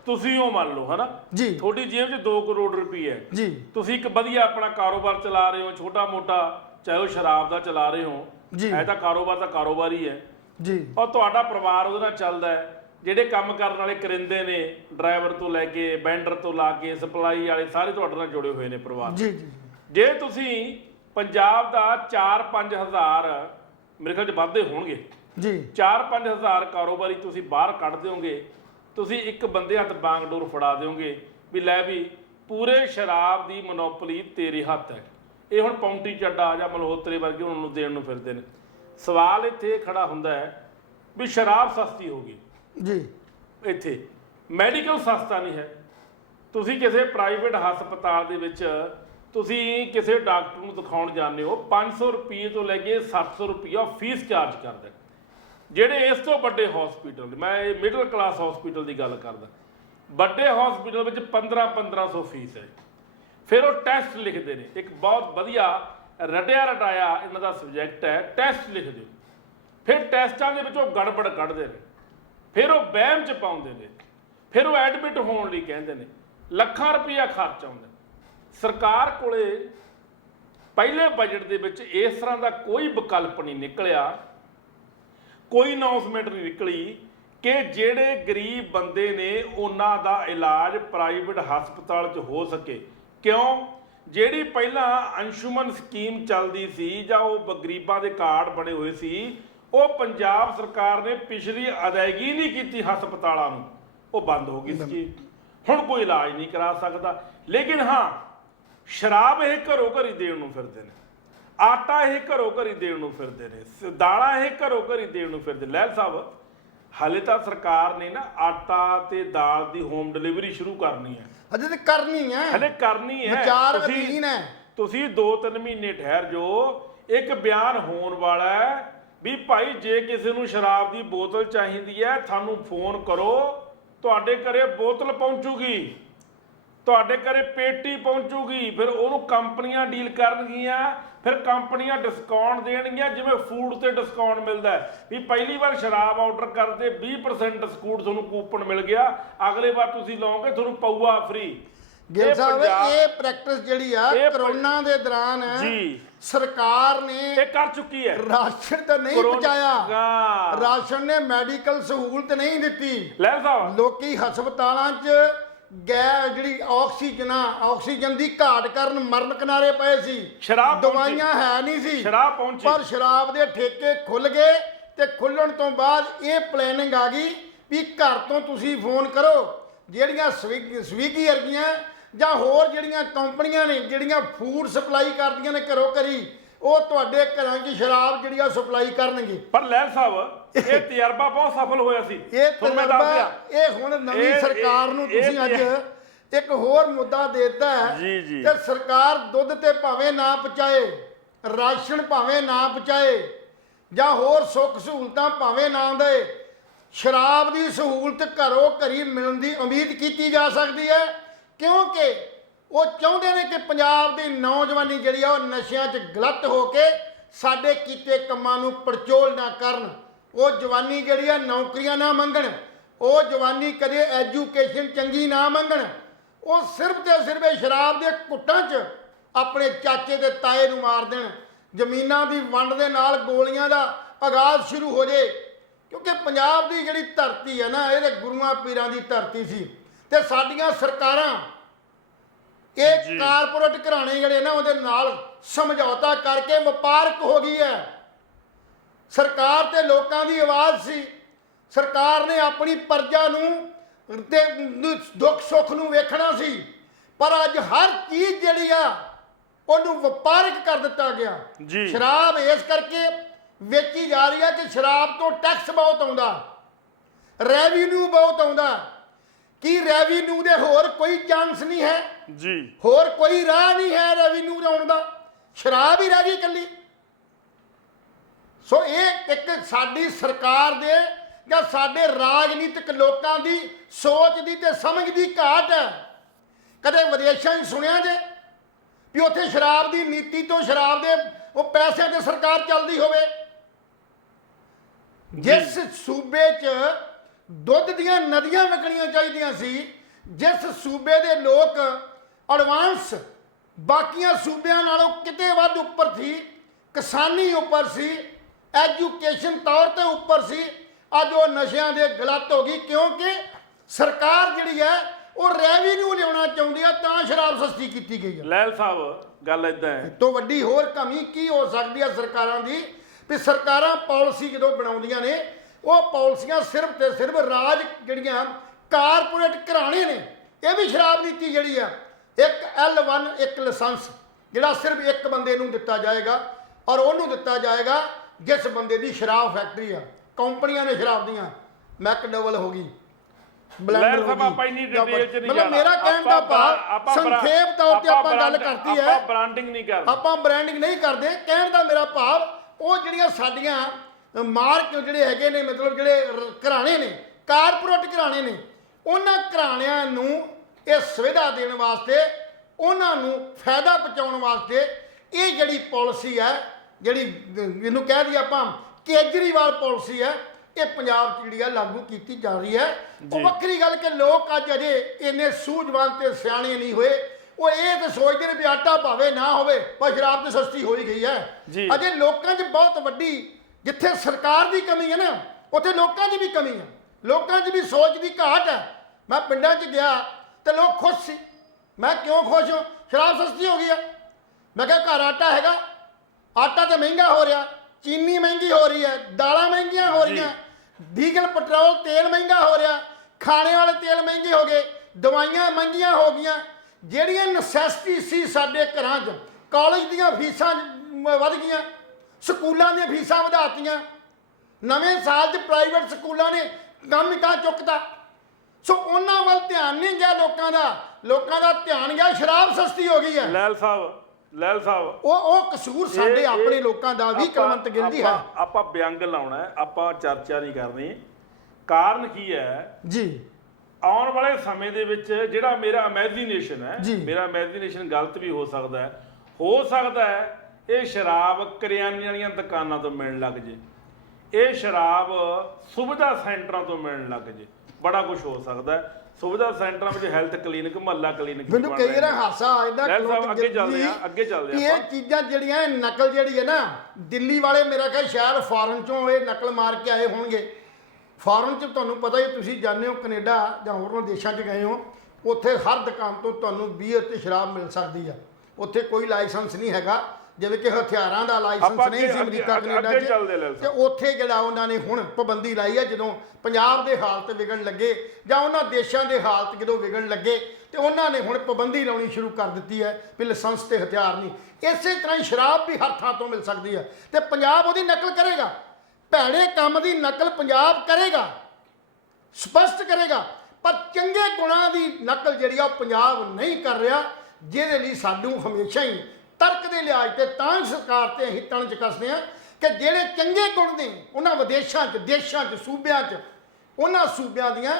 ਤੁਸੀਂ ਉਹ ਮੰਨ ਲਓ ਹਨਾ ਜੀ, ਤੁਹਾਡੀ ਜੇਬ 'ਚ 2 ਕਰੋੜ ਰੁਪਏ ਜੀ, ਤੁਸੀਂ ਇੱਕ ਵਧੀਆ ਆਪਣਾ ਕਾਰੋਬਾਰ ਚਲਾ ਰਹੇ ਹੋ, ਛੋਟਾ ਮੋਟਾ, ਚਾਹੇ ਉਹ ਸ਼ਰਾਬ ਦਾ ਚਲਾ ਰਹੇ ਹੋ, ਇਹ ਤਾਂ ਕਾਰੋਬਾਰ ਹੀ ਹੈ ਜੀ, ਔਰ ਤੁਹਾਡਾ ਪਰਿਵਾਰ ਉਹਦੇ ਨਾਲ ਚੱਲਦਾ ਹੈ। ਜਿਹੜੇ ਕੰਮ ਕਰਨ ਵਾਲੇ ਕਰਿੰਦੇ ਨੇ, ਡਰਾਈਵਰ ਤੋਂ ਲੈ ਕੇ ਵੈਂਡਰ ਤੋਂ ਲਾ ਕੇ ਸਪਲਾਈ ਵਾਲੇ, ਸਾਰੇ ਤੁਹਾਡੇ ਨਾਲ ਜੁੜੇ ਹੋਏ ਨੇ ਪਰਿਵਾਰ। ਜੀ ਜੀ, ਜੇ ਤੁਸੀਂ ਪੰਜਾਬ ਦਾ 4-5 ਹਜ਼ਾਰ, ਮੇਰੇ ਖਿਆਲ 'ਚ ਵੱਧਦੇ ਹੋਣਗੇ ਜੀ, 4-5 ਹਜ਼ਾਰ ਕਾਰੋਬਾਰੀ ਤੁਸੀਂ ਬਾਹਰ ਕੱਢ ਦਿਓਗੇ, ਤੁਸੀਂ ਇੱਕ ਬੰਦੇ ਹੱਥ ਬਾਂਗਡੋਰ ਫੜਾ ਦਿਓਗੇ ਵੀ ਲੈ ਵੀ ਪੂਰੇ ਸ਼ਰਾਬ ਦੀ ਮੋਨੋਪੋਲੀ ਤੇਰੇ ਹੱਥ ਹੈ। ਇਹ ਹੁਣ ਪੌਂਟੀ ਚੱਡਾ ਜਾਂ ਮਲਹੋਤਰੇ ਵਰਗੇ ਉਹਨਾਂ ਨੂੰ ਦੇਣ ਨੂੰ ਫਿਰਦੇ ਨੇ। ਸਵਾਲ ਇੱਥੇ ਖੜਾ ਹੁੰਦਾ ਹੈ ਵੀ ਸ਼ਰਾਬ ਸਸਤੀ ਹੋ ਗਈ ਜੀ, ਇੱਥੇ ਮੈਡੀਕਲ ਸਸਤਾ ਨਹੀਂ ਹੈ। ਤੁਸੀਂ ਕਿਸੇ ਪ੍ਰਾਈਵੇਟ ਹਸਪਤਾਲ ਦੇ ਵਿੱਚ ਤੁਸੀਂ ਕਿਸੇ ਡਾਕਟਰ ਨੂੰ ਦਿਖਾਉਣ ਜਾਂਦੇ ਹੋ, 500 ਰੁਪਏ ਤੋਂ ਲੈ ਕੇ 700 ਰੁਪਈਆ ਫੀਸ ਚਾਰਜ ਕਰਦੇ। ਜਿਹੜੇ ਇਸ ਤੋਂ ਵੱਡੇ ਹਸਪੀਟਲ, ਮੈਂ ਇਹ ਮਿਡਲ ਕਲਾਸ ਹਸਪੀਟਲ ਦੀ ਗੱਲ ਕਰਦਾ, ਵੱਡੇ ਹਸਪੀਟਲ ਵਿੱਚ 1500 ਫੀਸ ਹੈ। ਫਿਰ ਉਹ ਟੈਸਟ ਲਿਖਦੇ ਨੇ, ਇੱਕ ਬਹੁਤ ਵਧੀਆ ਰਟਿਆ ਰਟਾਇਆ ਇਹਨਾਂ ਦਾ ਸਬਜੈਕਟ ਹੈ, ਟੈਸਟ ਲਿਖ ਦਿਓ। ਫਿਰ ਟੈਸਟਾਂ ਦੇ ਵਿੱਚੋਂ ਗੜਬੜ ਕੱਢਦੇ ਨੇ, ਫਿਰ ਉਹ ਵਹਿਮ 'ਚ ਪਾਉਂਦੇ ਨੇ, ਫਿਰ ਉਹ ਐਡਮਿਟ ਹੋਣ ਲਈ ਕਹਿੰਦੇ ਨੇ, ਲੱਖਾਂ ਰੁਪਈਆ ਖਰਚ ਆਉਂਦਾ। ਸਰਕਾਰ ਕੋਲੇ ਪਹਿਲੇ ਬਜਟ ਦੇ ਵਿੱਚ ਇਸ ਤਰ੍ਹਾਂ ਦਾ ਕੋਈ ਵਿਕਲਪ ਨਹੀਂ ਨਿਕਲਿਆ, ਕੋਈ ਅਨਾਉਂਸਮੈਂਟ ਨਹੀਂ ਨਿਕਲੀ ਕਿ ਜਿਹੜੇ ਗਰੀਬ ਬੰਦੇ ਨੇ ਉਹਨਾਂ ਦਾ ਇਲਾਜ ਪ੍ਰਾਈਵੇਟ ਹਸਪਤਾਲ 'ਚ ਹੋ ਸਕੇ। ਕਿਉਂ? ਜਿਹੜੀ ਪਹਿਲਾਂ ਅੰਸ਼ੁਮਨ ਸਕੀਮ ਚੱਲਦੀ ਸੀ ਜਾਂ ਉਹ ਗਰੀਬਾਂ ਦੇ ਕਾਰਡ ਬਣੇ ਹੋਏ ਸੀ, ਉਹ ਪੰਜਾਬ ਸਰਕਾਰ ਨੇ ਪਿਛਲੀ ਅਦਾਇਗੀ ਨਹੀਂ ਕੀਤੀ ਹਸਪਤਾਲਾਂ ਨੂੰ, ਉਹ ਬੰਦ ਹੋ ਗਈ ਸੀ। ਹੁਣ ਕੋਈ ਇਲਾਜ ਨਹੀਂ ਕਰਾ ਸਕਦਾ। ਲੇਕਿਨ ਹਾਂ, ਸ਼ਰਾਬ ਇਹ ਘਰੋਂ ਘਰੀ ਦੇਣ ਨੂੰ ਫਿਰਦੇ ਨੇ। ਆਟਾ ਇਹ ਘਰੋਂ ਘਰੀ ਦੇਣ ਨੂੰ ਫਿਰਦੇ ਨੇ, ਦਾਲਾਂ ਇਹ ਘਰੋਂ ਘਰੀ ਦੇਣ ਨੂੰ ਫਿਰਦੇ। ਲਹਿਲ ਸਾਹਿਬ, ਹਾਲੇ ਤਾਂ ਸਰਕਾਰ ਨੇ ਨਾ ਆਟਾ ਤੇ ਦਾਲ ਦੀ ਹੋਮ ਡਿਲੀਵਰੀ ਸ਼ੁਰੂ ਕਰਨੀ ਹੈ। ਅਜੇ ਤੇ ਕਰਨੀ ਹੈ, ਹਲੇ ਕਰਨੀ ਹੈ, ਵਿਚਾਰ ਅਧੀਨ ਹੈ। ਤੁਸੀਂ 2-3 ਮਹੀਨੇ ਠਹਿਰ ਜੋ। ਇੱਕ ਬਿਆਨ ਹੋਣ ਵਾਲਾ ਹੈ ਵੀ ਭਾਈ ਜੇ ਕਿਸੇ ਨੂੰ ਸ਼ਰਾਬ ਦੀ ਬੋਤਲ ਚਾਹੀਦੀ ਹੈ ਸਾਨੂੰ ਫੋਨ ਕਰੋ, ਤੁਹਾਡੇ ਘਰੇ ਬੋਤਲ ਪਹੁੰਚੂਗੀ, ਤੁਹਾਡੇ ਘਰੇ ਪੇਟੀ ਪਹੁੰਚੂਗੀ। ਫਿਰ ਉਹਨੂੰ ਕੰਪਨੀਆਂ ਡੀਲ ਕਰਨਗੀਆਂ, ਫਿਰ ਕੰਪਨੀਆਂ ਡਿਸਕਾਊਂਟ ਦੇਣਗੀਆਂ। ਜਿਵੇਂ ਫੂਡ ਤੇ ਡਿਸਕਾਊਂਟ ਮਿਲਦਾ ਹੈ ਵੀ ਪਹਿਲੀ ਵਾਰ ਸ਼ਰਾਬ ਆਰਡਰ ਕਰਦੇ 20% ਡਿਸਕਾਊਂਟ ਤੁਹਾਨੂੰ ਕੂਪਨ ਮਿਲ ਗਿਆ, ਅਗਲੇ ਵਾਰ ਤੁਸੀਂ ਲਓਗੇ ਤੁਹਾਨੂੰ ਪਊਆ ਫ੍ਰੀ। ਗਿੱਲ ਸਾਹਿਬ, ਇਹ ਪ੍ਰੈਕਟਿਸ ਜਿਹੜੀ ਆ ਕਰੋਨਾ ਦੇ ਦੌਰਾਨ ਜੀ ਸਰਕਾਰ ਨੇ ਇਹ ਕਰ ਚੁੱਕੀ ਹੈ। ਰਾਸ਼ਨ ਤਾਂ ਨਹੀਂ ਪਹੁੰਚਾਇਆ, ਰਾਸ਼ਨ ਨੇ ਮੈਡੀਕਲ ਸਹੂਲਤ ਨਹੀਂ ਦਿੱਤੀ। ਲੈ ਸਾਹਿਬ, ਲੋਕੀ ਹਸਪਤਾਲਾਂ 'ਚ ਜਿਹੜੀ ਆਕਸੀਜਨ ਦੀ ਘਾਟ ਕਾਰਨ ਮਰਨ ਕਿਨਾਰੇ ਪਏ ਸੀ। ਸ਼ਰਾਬ ਦਵਾਈਆਂ ਹੈ ਨਹੀਂ ਸੀ, ਸ਼ਰਾਬ ਪਹੁੰਚੀ, ਪਰ ਸ਼ਰਾਬ ਦੇ ਠੇਕੇ ਖੁੱਲ ਗਏ ਤੇ ਖੁੱਲਣ ਤੋਂ ਬਾਅਦ ਇਹ ਪਲੈਨਿੰਗ ਆ ਗਈ ਵੀ ਘਰ ਤੋਂ ਤੁਸੀਂ ਫੋਨ ਕਰੋ। ਜਿਹੜੀਆਂ ਸਵੀਗੀ ਵਰਗੀਆਂ ਜਾਂ ਹੋਰ ਜਿਹੜੀਆਂ ਕੰਪਨੀਆਂ ਨੇ ਜਿਹੜੀਆਂ ਫੂਡ ਸਪਲਾਈ ਕਰਦੀਆਂ ਨੇ ਘਰੋਂ ਘਰੀ, ਉਹ ਤੁਹਾਡੇ ਘਰਾਂ 'ਚ ਸ਼ਰਾਬ ਜਿਹੜੀ ਆ ਸਪਲਾਈ ਕਰਨਗੇ। ਪਰ ਲਹਿਲ ਸਾਹਿਬ, ਇਹ ਤਜਰਬਾ ਬਹੁਤ ਸਫਲ ਹੋਇਆ ਸੀ। ਇਹ ਤਜਰਬਾ ਇਹ ਹੁਣ ਨਵੀਂ ਸਰਕਾਰ ਨੂੰ ਤੁਸੀਂ ਅੱਜ ਇੱਕ ਹੋਰ ਮੁੱਦਾ ਦੇ ਦਿੱਤਾ ਹੈ ਕਿ ਸਰਕਾਰ ਦੁੱਧ ਤੇ ਭਾਵੇਂ ਨਾ ਪਹੁੰਚਾਏ, ਰਾਸ਼ਨ ਭਾਵੇਂ ਨਾ ਪਹੁੰਚਾਏ ਜਾਂ ਹੋਰ ਸੁੱਖ ਸਹੂਲਤਾਂ ਭਾਵੇਂ ਨਾ ਦੇ, ਸ਼ਰਾਬ ਦੀ ਸਹੂਲਤ ਘਰੋਂ ਘਰੀ ਮਿਲਣ ਦੀ ਉਮੀਦ ਕੀਤੀ ਜਾ ਸਕਦੀ ਹੈ। ਕਿਉਂਕਿ ਉਹ ਚਾਹੁੰਦੇ ਨੇ ਕਿ ਪੰਜਾਬ ਦੀ ਨੌਜਵਾਨੀ ਜਿਹੜੀ ਆ ਉਹ ਨਸ਼ਿਆਂ 'ਚ ਗਲਤ ਹੋ ਕੇ ਸਾਡੇ ਕੀਤੇ ਕੰਮਾਂ ਨੂੰ ਪੜਚੋਲ ਨਾ ਕਰਨ। ਉਹ ਜਵਾਨੀ ਜਿਹੜੀ ਆ ਨੌਕਰੀਆਂ ਨਾ ਮੰਗਣ, ਉਹ ਜਵਾਨੀ ਕਦੇ ਐਜੂਕੇਸ਼ਨ ਚੰਗੀ ਨਾ ਮੰਗਣ, ਉਹ ਸਿਰਫ ਤੇ ਸਿਰਫ ਸ਼ਰਾਬ ਦੇ ਘੁੱਟਾਂ 'ਚ ਆਪਣੇ ਚਾਚੇ ਤੇ ਤਾਏ ਨੂੰ ਮਾਰ ਦੇਣ। ਜ਼ਮੀਨਾਂ ਦੀ ਵੰਡ ਦੇ ਨਾਲ ਗੋਲੀਆਂ ਦਾ ਆਗਾਜ਼ ਸ਼ੁਰੂ ਹੋ ਜੇ। ਕਿਉਂਕਿ ਪੰਜਾਬ ਦੀ ਜਿਹੜੀ ਧਰਤੀ ਹੈ ਨਾ, ਇਹਦੇ ਗੁਰੂਆਂ ਪੀਰਾਂ ਦੀ ਧਰਤੀ ਸੀ ਤੇ ਸਾਡੀਆਂ ਸਰਕਾਰਾਂ ਇਹ ਕਾਰਪੋਰੇਟ ਘਰਾਣੇ ਜਿਹੜੇ ਨਾ ਉਹਦੇ ਨਾਲ ਸਮਝੌਤਾ ਕਰਕੇ ਵਪਾਰਕ ਹੋ ਗਈ ਹੈ। ਸਰਕਾਰ ਤੇ ਲੋਕਾਂ ਦੀ ਆਵਾਜ਼ ਸੀ, ਸਰਕਾਰ ਨੇ ਆਪਣੀ ਪ੍ਰਜਾ ਨੂੰ ਤੇ ਦੁੱਖ ਸੁੱਖ ਨੂੰ ਵੇਖਣਾ ਸੀ, ਪਰ ਅੱਜ ਹਰ ਚੀਜ਼ ਜਿਹੜੀ ਆ ਉਹਨੂੰ ਵਪਾਰਕ ਕਰ ਦਿੱਤਾ ਗਿਆ। ਸ਼ਰਾਬ ਇਸ ਕਰਕੇ ਵੇਚੀ ਜਾ ਰਹੀ ਹੈ ਕਿ ਸ਼ਰਾਬ ਤੋਂ ਟੈਕਸ ਬਹੁਤ ਆਉਂਦਾ, ਰੈਵਨਿਊ ਬਹੁਤ ਆਉਂਦਾ। ਕੀ ਰੈਵਨਿਊ ਦੇ ਹੋਰ ਕੋਈ ਚਾਂਸ ਨਹੀਂ ਹੈ ਜੀ? ਹੋਰ ਕੋਈ ਰਾਹ ਨਹੀਂ ਹੈ ਰੈਵਨਿਊ ਆਉਣ ਦਾ? ਸ਼ਰਾਬ ਹੀ ਰਹਿ ਗਈ ਇਕੱਲੀ। ਸੋ ਇਹ ਇੱਕ ਸਾਡੀ ਸਰਕਾਰ ਦੇ ਜਾਂ ਸਾਡੇ ਰਾਜਨੀਤਿਕ ਲੋਕਾਂ ਦੀ ਸੋਚ ਦੀ ਤੇ ਸਮਝ ਦੀ ਘਾਟ ਹੈ। ਕਦੇ ਵਿਦੇਸ਼ਾਂ 'ਚ ਸੁਣਿਆ ਜੇ ਵੀ ਉੱਥੇ ਸ਼ਰਾਬ ਦੀ ਨੀਤੀ ਤੋਂ ਸ਼ਰਾਬ ਦੇ ਉਹ ਪੈਸਿਆਂ ਤੇ ਸਰਕਾਰ ਚੱਲਦੀ ਹੋਵੇ? ਜਿਸ ਸੂਬੇ 'ਚ ਦੁੱਧ ਦੀਆਂ ਨਦੀਆਂ ਵਗਣੀਆਂ ਚਾਹੀਦੀਆਂ ਸੀ, ਜਿਸ ਸੂਬੇ ਦੇ ਲੋਕ ਐਡਵਾਂਸ ਬਾਕੀਆਂ ਸੂਬਿਆਂ ਨਾਲੋਂ ਕਿਤੇ ਵੱਧ ਉੱਪਰ ਸੀ, ਕਿਸਾਨੀ ਉੱਪਰ ਸੀ, ਐਜੂਕੇਸ਼ਨ ਤੌਰ ਤੇ ਉੱਪਰ ਸੀ, ਅੱਜ ਉਹ ਨਸ਼ਿਆਂ ਦੇ ਗਲਤ ਹੋ ਗਈ। ਕਿਉਂਕਿ ਸਰਕਾਰ ਜਿਹੜੀ ਹੈ ਉਹ ਰੈਵਨਿਊ ਲਿਆਉਣਾ ਚਾਹੁੰਦੀ ਆ, ਤਾਂ ਸ਼ਰਾਬ ਸਸਤੀ ਕੀਤੀ ਗਈ ਹੈ। ਲਹਿਲ ਸਾਹਿਬ, ਗੱਲ ਇਦਾਂ ਹੈ, ਤੋਂ ਵੱਡੀ ਹੋਰ ਕਮੀ ਕੀ ਹੋ ਸਕਦੀ ਹੈ ਸਰਕਾਰਾਂ ਦੀ? ਵੀ ਸਰਕਾਰਾਂ ਪਾਲਿਸੀ ਜਦੋਂ ਬਣਾਉਂਦੀਆਂ ਨੇ, ਉਹ ਪਾਲਿਸੀਆਂ ਸਿਰਫ ਤੇ ਸਿਰਫ ਰਾਜ ਜਿਹੜੀਆਂ ਕਾਰਪੋਰੇਟ ਘਰਾਣੇ ਨੇ, ਇਹ ਵੀ ਸ਼ਰਾਬ ਨੀਤੀ ਜਿਹੜੀ ਆ, ਇੱਕ L1 ਇੱਕ ਲਾਇਸੈਂਸ ਜਿਹੜਾ ਸਿਰਫ ਇੱਕ ਬੰਦੇ ਨੂੰ ਦਿੱਤਾ ਜਾਏਗਾ, ਔਰ ਉਹਨੂੰ ਦਿੱਤਾ ਜਾਏਗਾ ਜਿਸ ਬੰਦੇ ਦੀ ਸ਼ਰਾਬ ਫੈਕਟਰੀ ਆ। ਕੰਪਨੀਆਂ ਨੇ ਸ਼ਰਾਬ ਦੀਆਂ, ਮੈਕਡੋਵਲ ਹੋ ਗਈ, ਬਲੈਂਡਰ ਹੋ ਗਈ, ਮਤਲਬ ਮੇਰਾ ਕਹਿਣ ਦਾ ਭਾਵ ਸੰਖੇਪ ਤੌਰ ਤੇ ਆਪਾਂ ਗੱਲ ਕਰਤੀ ਹੈ, ਆਪਾਂ ਬ੍ਰਾਂਡਿੰਗ ਨਹੀਂ ਕਰਦੇ, ਆਪਾਂ ਬ੍ਰਾਂਡਿੰਗ ਨਹੀਂ ਕਰਦੇ। ਕਹਿਣ ਦਾ ਮੇਰਾ ਭਾਵ ਉਹ ਜਿਹੜੀਆਂ ਸਾਡੀਆਂ ਮਾਰਕ ਜਿਹੜੇ ਹੈਗੇ ਨੇ, ਮਤਲਬ ਜਿਹੜੇ ਘਰਾਣੇ ਨੇ, ਕਾਰਪੋਰੇਟ ਘਰਾਣੇ ਨੇ, ਉਹਨਾਂ ਘਰਾਣਿਆਂ ਨੂੰ ਇਹ ਸੁਵਿਧਾ ਦੇਣ ਵਾਸਤੇ, ਉਹਨਾਂ ਨੂੰ ਫਾਇਦਾ ਪਹੁੰਚਾਉਣ ਵਾਸਤੇ ਇਹ ਜਿਹੜੀ ਪਾਲਿਸੀ ਹੈ, ਜਿਹੜੀ ਇਹਨੂੰ ਕਹਿ ਦਈਏ ਆਪਾਂ ਕੇਜਰੀਵਾਲ ਪਾਲਿਸੀ ਹੈ, ਇਹ ਪੰਜਾਬ 'ਚ ਜਿਹੜੀ ਆ ਲਾਗੂ ਕੀਤੀ ਜਾ ਰਹੀ ਹੈ। ਉਹ ਵੱਖਰੀ ਗੱਲ ਕਿ ਲੋਕ ਅੱਜ ਅਜੇ ਇੰਨੇ ਸੂਝਵਾਨ ਤੇ ਸਿਆਣੇ ਨਹੀਂ ਹੋਏ। ਉਹ ਇਹ ਤਾਂ ਸੋਚਦੇ ਨੇ ਵੀ ਆਟਾ ਭਾਵੇਂ ਨਾ ਹੋਵੇ ਪਰ ਸ਼ਰਾਬ ਤਾਂ ਸਸਤੀ ਹੋ ਹੀ ਗਈ ਹੈ। ਅਜੇ ਲੋਕਾਂ 'ਚ ਬਹੁਤ ਵੱਡੀ, ਜਿੱਥੇ ਸਰਕਾਰ ਦੀ ਕਮੀ ਹੈ ਨਾ, ਉੱਥੇ ਲੋਕਾਂ 'ਚ ਵੀ ਕਮੀ ਹੈ, ਲੋਕਾਂ 'ਚ ਵੀ ਸੋਚ ਦੀ ਘਾਟ ਹੈ। ਮੈਂ ਪਿੰਡਾਂ 'ਚ ਗਿਆ ਤੇ ਲੋਕ ਖੁਸ਼ ਸੀ। ਮੈਂ ਕਿਉਂ ਖੁਸ਼ ਹਾਂ? ਸ਼ਰਾਬ ਸਸਤੀ ਹੋ ਗਈ ਹੈ। ਮੈਂ ਕਿਹਾ ਘਰ ਆਟਾ ਹੈਗਾ, ਆਟਾ ਤਾਂ ਮਹਿੰਗਾ ਹੋ ਰਿਹਾ, ਚੀਨੀ ਮਹਿੰਗੀ ਹੋ ਰਹੀ ਹੈ, ਦਾਲਾਂ ਮਹਿੰਗੀਆਂ ਹੋ ਰਹੀਆਂ, ਡੀਜ਼ਲ ਪੈਟਰੋਲ ਤੇਲ ਮਹਿੰਗਾ ਹੋ ਰਿਹਾ, ਖਾਣੇ ਵਾਲੇ ਤੇਲ ਮਹਿੰਗੇ ਹੋ ਗਏ, ਦਵਾਈਆਂ ਮਹਿੰਗੀਆਂ ਹੋ ਗਈਆਂ। ਜਿਹੜੀਆਂ ਨਸੈਸਿਟੀ ਸੀ ਸਾਡੇ ਘਰਾਂ 'ਚ, ਕਾਲਜ ਦੀਆਂ ਫੀਸਾਂ ਵਧ ਗਈਆਂ, ਸਕੂਲਾਂ ਦੀਆਂ ਫੀਸਾਂ ਵਧਾਤੀਆਂ, ਨਵੇਂ ਸਾਲ 'ਚ ਪ੍ਰਾਈਵੇਟ ਸਕੂਲਾਂ ਨੇ ਕੰਮ ਹੀ ਕਾਂ ਚੁੱਕਤਾ। ਸੋ ਉਹਨਾਂ ਵੱਲ ਧਿਆਨ ਨਹੀਂ ਗਿਆ ਲੋਕਾਂ ਦਾ ਧਿਆਨ ਗਿਆ ਸ਼ਰਾਬ ਸਸਤੀ ਹੋ ਗਈ ਹੈ। ਲੈਲ ਸਾਹਿਬ ਉਹ ਕਸੂਰ ਸਾਡੇ ਆਪਣੇ ਲੋਕਾਂ ਦਾ ਵੀ ਕੁਲਵੰਤ ਗਿੱਲ ਜੀ ਹੈ। ਆਪਾਂ ਵਿਅੰਗ ਲਾਉਣਾ ਹੈ, ਆਪਾਂ ਚਰਚਾ ਨਹੀਂ ਕਰਨੀ। ਕਾਰਨ ਕੀ ਹੈ ਜੀ, ਆਉਣ ਵਾਲੇ ਸਮੇਂ ਦੇ ਵਿੱਚ ਜਿਹੜਾ ਮੇਰਾ ਇਮੈਜੀਨੇਸ਼ਨ ਹੈ, ਜੀ। ਮੇਰਾ ਇਮੈਜੀਨੇਸ਼ਨ ਗਲਤ ਵੀ ਹੋ ਸਕਦਾ ਹੈ ਇਹ ਸ਼ਰਾਬ ਕਰਿਆਨੇ ਵਾਲੀਆਂ ਦੁਕਾਨਾਂ ਤੋਂ ਮਿਲਣ ਲੱਗ ਜੇ, ਇਹ ਸ਼ਰਾਬ ਸੁਵਿਧਾ ਸੈਂਟਰਾਂ ਤੋਂ ਮਿਲਣ ਲੱਗ ਜੇ, ਬੜਾ ਕੁਝ ਹੋ ਸਕਦਾ ਹੈ। ਸੁਵਿਧਾ ਸੈਂਟਰਾਂ ਵਿੱਚ ਹੈਲਥ ਕਲੀਨਿਕ, ਮੁਹੱਲਾ ਕਲੀਨਿਕ ਮੈਨੂੰ ਕਈ ਵਾਰ ਹਾਸਾ ਆਉਂਦਾ ਅੱਗੇ ਚੱਲਦੇ ਆ ਇਹ ਚੀਜ਼ਾਂ ਜਿਹੜੀਆਂ ਨਕਲ ਜਿਹੜੀ ਹੈ ਨਾ, ਦਿੱਲੀ ਵਾਲੇ ਮੇਰਾ ਖਿਆਲ ਸ਼ਾਇਦ ਫੋਰਨ ਚੋਂ ਇਹ ਨਕਲ ਮਾਰ ਕੇ ਆਏ ਹੋਣਗੇ। ਫੋਰਨ 'ਚ ਤੁਹਾਨੂੰ ਪਤਾ ਹੀ, ਤੁਸੀਂ ਜਾਣਦੇ ਹੋ ਕੈਨੇਡਾ ਜਾਂ ਹੋਰਨਾਂ ਦੇਸ਼ਾਂ 'ਚ ਗਏ ਹੋ, ਉੱਥੇ ਹਰ ਦੁਕਾਨ ਤੋਂ ਤੁਹਾਨੂੰ ਬੀਅਰ ਤੇ ਸ਼ਰਾਬ ਮਿਲ ਸਕਦੀ ਆ। ਉੱਥੇ ਕੋਈ ਲਾਇਸੈਂਸ ਨਹੀਂ ਹੈਗਾ, ਜਿਵੇਂ ਕਿ ਹਥਿਆਰਾਂ ਦਾ ਲਾਇਸੈਂਸ ਨਹੀਂ ਸੀ ਅਮਰੀਕਾ ਕੈਨੇਡਾ 'ਚ, ਤੇ ਉੱਥੇ ਜਿਹੜਾ ਉਹਨਾਂ ਨੇ ਹੁਣ ਪਾਬੰਦੀ ਲਾਈ ਹੈ। ਜਦੋਂ ਪੰਜਾਬ ਦੇ ਹਾਲਤ ਵਿਗੜਨ ਲੱਗੇ ਜਾਂ ਉਹਨਾਂ ਦੇਸ਼ਾਂ ਦੇ ਹਾਲਤ ਜਦੋਂ ਵਿਗੜਨ ਲੱਗੇ ਤੇ ਉਹਨਾਂ ਨੇ ਹੁਣ ਪਾਬੰਦੀ ਲਾਉਣੀ ਸ਼ੁਰੂ ਕਰ ਦਿੱਤੀ ਹੈ ਵੀ ਲਾਇਸੈਂਸ ਤੇ ਹਥਿਆਰ ਨਹੀਂ। ਇਸੇ ਤਰ੍ਹਾਂ ਹੀ ਸ਼ਰਾਬ ਵੀ ਹਰ ਥਾਂ ਤੋਂ ਮਿਲ ਸਕਦੀ ਹੈ ਤੇ ਪੰਜਾਬ ਉਹਦੀ ਨਕਲ ਕਰੇਗਾ। ਭੈੜੇ ਕੰਮ ਦੀ ਨਕਲ ਪੰਜਾਬ ਕਰੇਗਾ, ਸਪਸ਼ਟ ਕਰੇਗਾ, ਪਰ ਚੰਗੇ ਗੁਣਾਂ ਦੀ ਨਕਲ ਜਿਹੜੀ ਆ ਉਹ ਪੰਜਾਬ ਨਹੀਂ ਕਰ ਰਿਹਾ, ਜਿਹਦੇ ਲਈ ਸਾਨੂੰ ਹਮੇਸ਼ਾ ਹੀ ਤਰਕ ਦੇ ਲਿਹਾਜ਼ ਤੇ ਤਾਂ ਸਰਕਾਰ ਤੇ ਅਸੀਂ ਤਣਜ ਕੱਸਦੇ ਹਾਂ ਕਿ ਜਿਹੜੇ ਚੰਗੇ ਗੁਣ ਨੇ ਉਹਨਾਂ ਵਿਦੇਸ਼ਾਂ 'ਚ, ਦੇਸ਼ਾਂ 'ਚ, ਸੂਬਿਆਂ 'ਚ, ਉਹਨਾਂ ਸੂਬਿਆਂ ਦੀਆਂ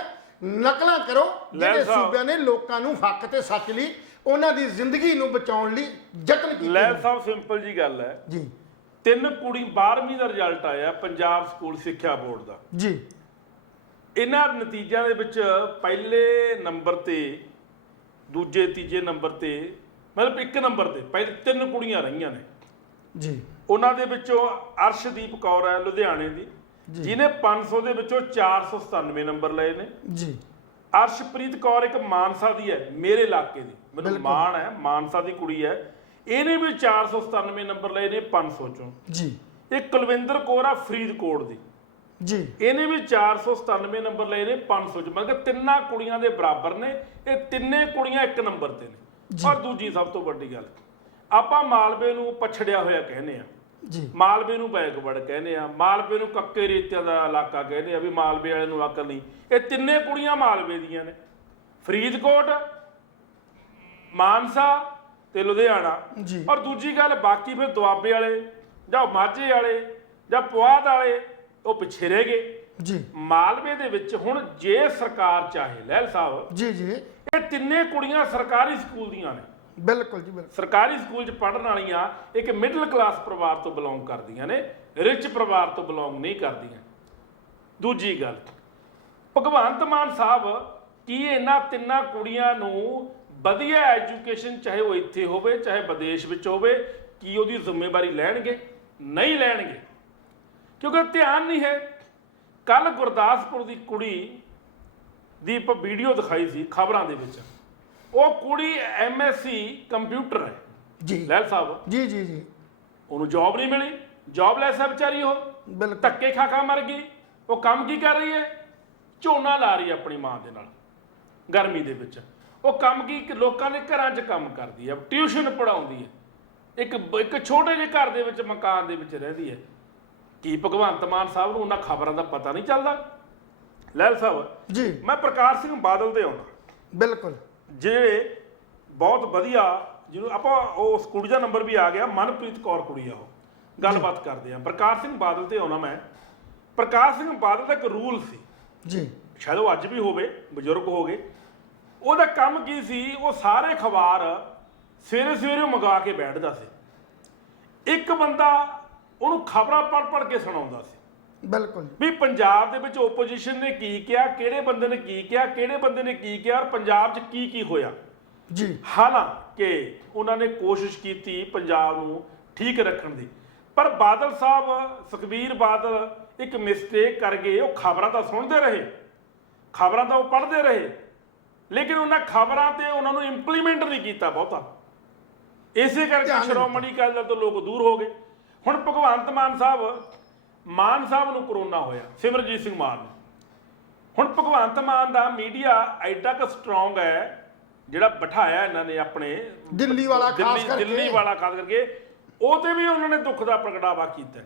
ਨਕਲਾਂ ਕਰੋ ਜਿਹੜੇ ਸੂਬਿਆਂ ਨੇ ਲੋਕਾਂ ਨੂੰ ਹੱਕ ਤੇ ਸੱਚ ਲਈ, ਉਹਨਾਂ ਦੀ ਜ਼ਿੰਦਗੀ ਨੂੰ ਬਚਾਉਣ ਲਈ ਯਤਨ ਕੀਤੇ। ਲੈਲ ਸਾਹਿਬ ਸਿੰਪਲ ਜੀ ਗੱਲ ਹੈ ਜੀ, 3 ਕੁੜੀ 12ਵੀਂ ਦਾ ਰਿਜ਼ਲਟ ਆਇਆ ਪੰਜਾਬ ਸਕੂਲ ਸਿੱਖਿਆ ਬੋਰਡ ਦਾ ਜੀ। ਇਹਨਾਂ ਨਤੀਜਿਆਂ ਦੇ ਵਿੱਚ ਪਹਿਲੇ ਨੰਬਰ ਤੇ, ਦੂਜੇ ਤੀਜੇ ਨੰਬਰ ਤੇ, ਮਤਲਬ 1 ਨੰਬਰ ਤੇ ਪਹਿਲੇ 3 ਕੁੜੀਆਂ ਰਹੀਆਂ ਨੇ ਜੀ। ਉਹਨਾਂ ਦੇ ਵਿੱਚੋਂ ਅਰਸ਼ਦੀਪ ਕੌਰ ਹੈ ਲੁਧਿਆਣੇ ਦੀ, ਜਿਹਨੇ 500 ਦੇ ਵਿੱਚੋਂ 497 ਨੰਬਰ ਲਏ ਨੇ ਜੀ। ਅਰਸ਼ਪ੍ਰੀਤ ਕੌਰ ਇੱਕ ਮਾਨਸਾ ਦੀ ਹੈ, ਮੇਰੇ ਇਲਾਕੇ ਦੀ, ਮੈਨੂੰ ਮਾਣ ਹੈ, ਮਾਨਸਾ ਦੀ ਕੁੜੀ ਹੈ, ਇਹਨੇ ਵੀ 497 ਨੰਬਰ ਲਏ ਨੇ 500 ਚੋਂ ਜੀ। ਇੱਕ ਕੁਲਵਿੰਦਰ ਕੌਰ ਆ ਫਰੀਦਕੋਟ ਦੀ ਜੀ, ਇਹਨੇ ਵੀ 497 ਨੰਬਰ ਲਏ ਨੇ 500 ਚ, ਮਤਲਬ ਕਿ 3 ਕੁੜੀਆਂ ਦੇ ਬਰਾਬਰ ਨੇ। ਇਹ 3 ਕੁੜੀਆਂ 1 ਨੰਬਰ ਤੇ ਨੇ। ਔਰ ਦੂਜੀ ਸਭ ਤੋਂ ਵੱਡੀ ਗੱਲ, ਆਪਾਂ ਮਾਲਵੇ ਨੂੰ ਪਛੜਿਆ ਹੋਇਆ ਕਹਿੰਦੇ ਆ ਜੀ, ਮਾਲਵੇ ਨੂੰ ਬੈਕਵਰਡ ਕਹਿੰਦੇ ਆ, ਮਾਲਵੇ ਨੂੰ ਕੱਕੇ ਰੇਤਿਆਂ ਦਾ ਇਲਾਕਾ ਕਹਿੰਦੇ ਆ ਵੀ ਮਾਲਵੇ ਵਾਲੇ ਨੂੰ ਅਕਲ ਨਹੀਂ। ਇਹ 3 ਕੁੜੀਆਂ ਮਾਲਵੇ ਦੀਆਂ ਨੇ, ਫਰੀਦਕੋਟ, ਮਾਨਸਾ ਤੇ ਲੁਧਿਆਣਾ। ਜੀ। ਔਰ ਦੂਜੀ ਗੱਲ, ਬਾਕੀ ਫਿਰ ਦੁਆਬੇ ਵਾਲੇ ਜਾਂ ਮਾਝੇ ਵਾਲੇ ਜਾਂ ਪੁਆਧ ਵਾਲੇ ਉਹ ਪਿੱਛੇ ਰਹਿ ਗਏ। ਜੀ। ਮਾਲਵੇ ਦੇ ਵਿੱਚ ਹੁਣ ਜੇ ਸਰਕਾਰ ਚਾਹੇ, ਲਹਿਲ ਸਾਹਿਬ, ਜੀ, ਜੀ, ਇਹ 3 ਕੁੜੀਆਂ ਸਰਕਾਰੀ ਸਕੂਲ ਦੀਆਂ ਨੇ, ਬਿਲਕੁਲ ਜੀ, ਬਿਲਕੁਲ। ਸਰਕਾਰੀ ਸਕੂਲ 'ਚ ਪੜ੍ਹਨ ਵਾਲੀਆਂ ਇੱਕ ਮਿਡਲ ਕਲਾਸ ਪਰਿਵਾਰ ਤੋਂ ਬਿਲੋਂਗ ਕਰਦੀਆਂ ਨੇ, ਰਿਚ ਪਰਿਵਾਰ ਤੋਂ ਬਿਲੋਂਗ ਨਹੀਂ ਕਰਦੀਆਂ। ਦੂਜੀ ਗੱਲ, ਭਗਵੰਤ ਮਾਨ ਸਾਹਿਬ ਕੀ ਇਹਨਾਂ 3 ਕੁੜੀਆਂ ਨੂੰ ਵਧੀਆ ਐਜੂਕੇਸ਼ਨ, ਚਾਹੇ ਉਹ ਇੱਥੇ ਹੋਵੇ ਚਾਹੇ ਵਿਦੇਸ਼ ਵਿੱਚ ਹੋਵੇ, ਕੀ ਉਹਦੀ ਜ਼ਿੰਮੇਵਾਰੀ ਲੈਣਗੇ? ਨਹੀਂ ਲੈਣਗੇ, ਕਿਉਂਕਿ ਧਿਆਨ ਨਹੀਂ ਹੈ। ਕੱਲ ਗੁਰਦਾਸਪੁਰ ਦੀ ਕੁੜੀ ਦੀ ਆਪਾਂ ਵੀਡੀਓ ਦਿਖਾਈ ਸੀ ਖਬਰਾਂ ਦੇ ਵਿੱਚ, ਉਹ ਕੁੜੀ MSc ਕੰਪਿਊਟਰ ਹੈ ਜੀ, ਲਹਿਲ ਸਾਹਿਬ। ਜੀ, ਜੀ, ਜੀ। ਉਹਨੂੰ ਜੌਬ ਨਹੀਂ ਮਿਲੀ, ਜੌਬਲੈਸ ਹੈ ਵਿਚਾਰੀ, ਉਹ ਬਿਲਕੁਲ ਧੱਕੇ ਖਾ ਮਰ ਗਈ। ਉਹ ਕੰਮ ਕੀ ਕਰ ਰਹੀ ਹੈ? ਝੋਨਾ ਲਾ ਰਹੀ ਹੈ ਆਪਣੀ ਮਾਂ ਦੇ ਨਾਲ ਗਰਮੀ ਦੇ ਵਿੱਚ। ਉਹ ਕੰਮ ਕੀ, ਲੋਕਾਂ ਦੇ ਘਰਾਂ 'ਚ ਕੰਮ ਕਰਦੀ ਹੈ, ਟਿਊਸ਼ਨ ਪੜ੍ਹਾਉਂਦੀ ਹੈ, ਇੱਕ ਛੋਟੇ ਜਿਹੇ ਘਰ ਦੇ ਵਿੱਚ ਮਕਾਨ ਦੇ ਵਿੱਚ ਰਹਿੰਦੀ ਹੈ। ਕੀ ਭਗਵੰਤ ਮਾਨ ਸਾਹਿਬ ਨੂੰ ਉਹਨਾਂ ਖਬਰਾਂ ਦਾ ਪਤਾ ਨਹੀਂ ਚੱਲਦਾ? ਲਹਿਲ ਸਾਹਿਬ ਜੀ, ਮੈਂ ਪ੍ਰਕਾਸ਼ ਸਿੰਘ ਬਾਦਲ ਤੇ ਆਉਣਾ, ਬਿਲਕੁਲ, ਜਿਹੜੇ ਬਹੁਤ ਵਧੀਆ, ਜਿਹਨੂੰ ਆਪਾਂ ਉਸ ਕੁੜੀ ਦਾ ਨੰਬਰ ਵੀ ਆ ਗਿਆ, ਮਨਪ੍ਰੀਤ ਕੌਰ ਕੁੜੀ ਆ, ਉਹ ਗੱਲਬਾਤ ਕਰਦੇ ਆ। ਪ੍ਰਕਾਸ਼ ਸਿੰਘ ਬਾਦਲ ਤੇ ਆਉਣਾ ਮੈਂ। ਪ੍ਰਕਾਸ਼ ਸਿੰਘ ਬਾਦਲ ਦਾ ਇੱਕ ਰੂਲ ਸੀ ਜੀ, ਸ਼ਾਇਦ ਉਹ ਅੱਜ ਵੀ ਹੋਵੇ, ਬਜ਼ੁਰਗ ਹੋ ਗਏ। ਉਹਦਾ ਕੰਮ ਕੀ ਸੀ? ਉਹ ਸਾਰੇ ਅਖਬਾਰ ਸਵੇਰੇ ਸਵੇਰੇ ਮੰਗਵਾ ਕੇ ਬੈਠਦਾ ਸੀ, ਇੱਕ ਬੰਦਾ ਉਹਨੂੰ ਖਬਰਾਂ ਪੜ੍ਹ ਕੇ ਸੁਣਾਉਂਦਾ ਸੀ ਬਿਲਕੁਲ ਵੀ ਪੰਜਾਬ ਦੇ ਵਿੱਚ ਓਪੋਜੀਸ਼ਨ ਨੇ ਕੀ ਕਿਹਾ, ਕਿਹੜੇ ਬੰਦੇ ਨੇ ਕੀ ਕਿਹਾ, ਕਿਹੜੇ ਬੰਦੇ ਨੇ ਕੀ ਕਿਹਾ, ਔਰ ਪੰਜਾਬ 'ਚ ਕੀ ਹੋਇਆ ਜੀ। ਹਾਲਾਂਕਿ ਉਹਨਾਂ ਨੇ ਕੋਸ਼ਿਸ਼ ਕੀਤੀ ਪੰਜਾਬ ਨੂੰ ਠੀਕ ਰੱਖਣ ਦੀ, ਪਰ ਬਾਦਲ ਸਾਹਿਬ, ਸੁਖਬੀਰ ਬਾਦਲ ਇੱਕ ਮਿਸਟੇਕ ਕਰ ਗਏ। ਉਹ ਖਬਰਾਂ ਤਾਂ ਸੁਣਦੇ ਰਹੇ, ਖਬਰਾਂ ਤਾਂ ਉਹ ਪੜ੍ਹਦੇ ਰਹੇ, ਲੇਕਿਨ ਉਹਨਾਂ ਖਬਰਾਂ ਤੇ ਉਹਨਾਂ ਨੂੰ ਇੰਪਲੀਮੈਂਟ ਨਹੀਂ ਕੀਤਾ ਬਹੁਤਾ। ਇਸੇ ਕਰਕੇ ਸ਼੍ਰੋਮਣੀ ਅਕਾਲੀ ਦਲ ਤੋਂ ਲੋਕ ਦੂਰ ਹੋ ਗਏ। ਹੁਣ ਭਗਵੰਤ ਮਾਨ ਸਾਹਿਬ ਨੂੰ ਕਰੋਨਾ ਹੋਇਆ, ਸਿਮਰਜੀਤ ਸਿੰਘ ਮਾਨ ਨੂੰ। ਹੁਣ ਭਗਵੰਤ ਮਾਨ ਦਾ ਮੀਡੀਆ ਐਡਾ ਕੁ ਸਟਰੋਂਗ ਹੈ, ਜਿਹੜਾ ਬਿਠਾਇਆ ਇਹਨਾਂ ਨੇ ਆਪਣੇ ਦਿੱਲੀ ਵਾਲਾ ਖਾਸ ਕਰਕੇ, ਦਿੱਲੀ ਵਾਲਾ ਖਾਸ ਕਰਕੇ, ਉਹ ਤੇ ਵੀ ਉਹਨਾਂ ਨੇ ਦੁੱਖ ਦਾ ਪ੍ਰਗਟਾਵਾ ਕੀਤਾ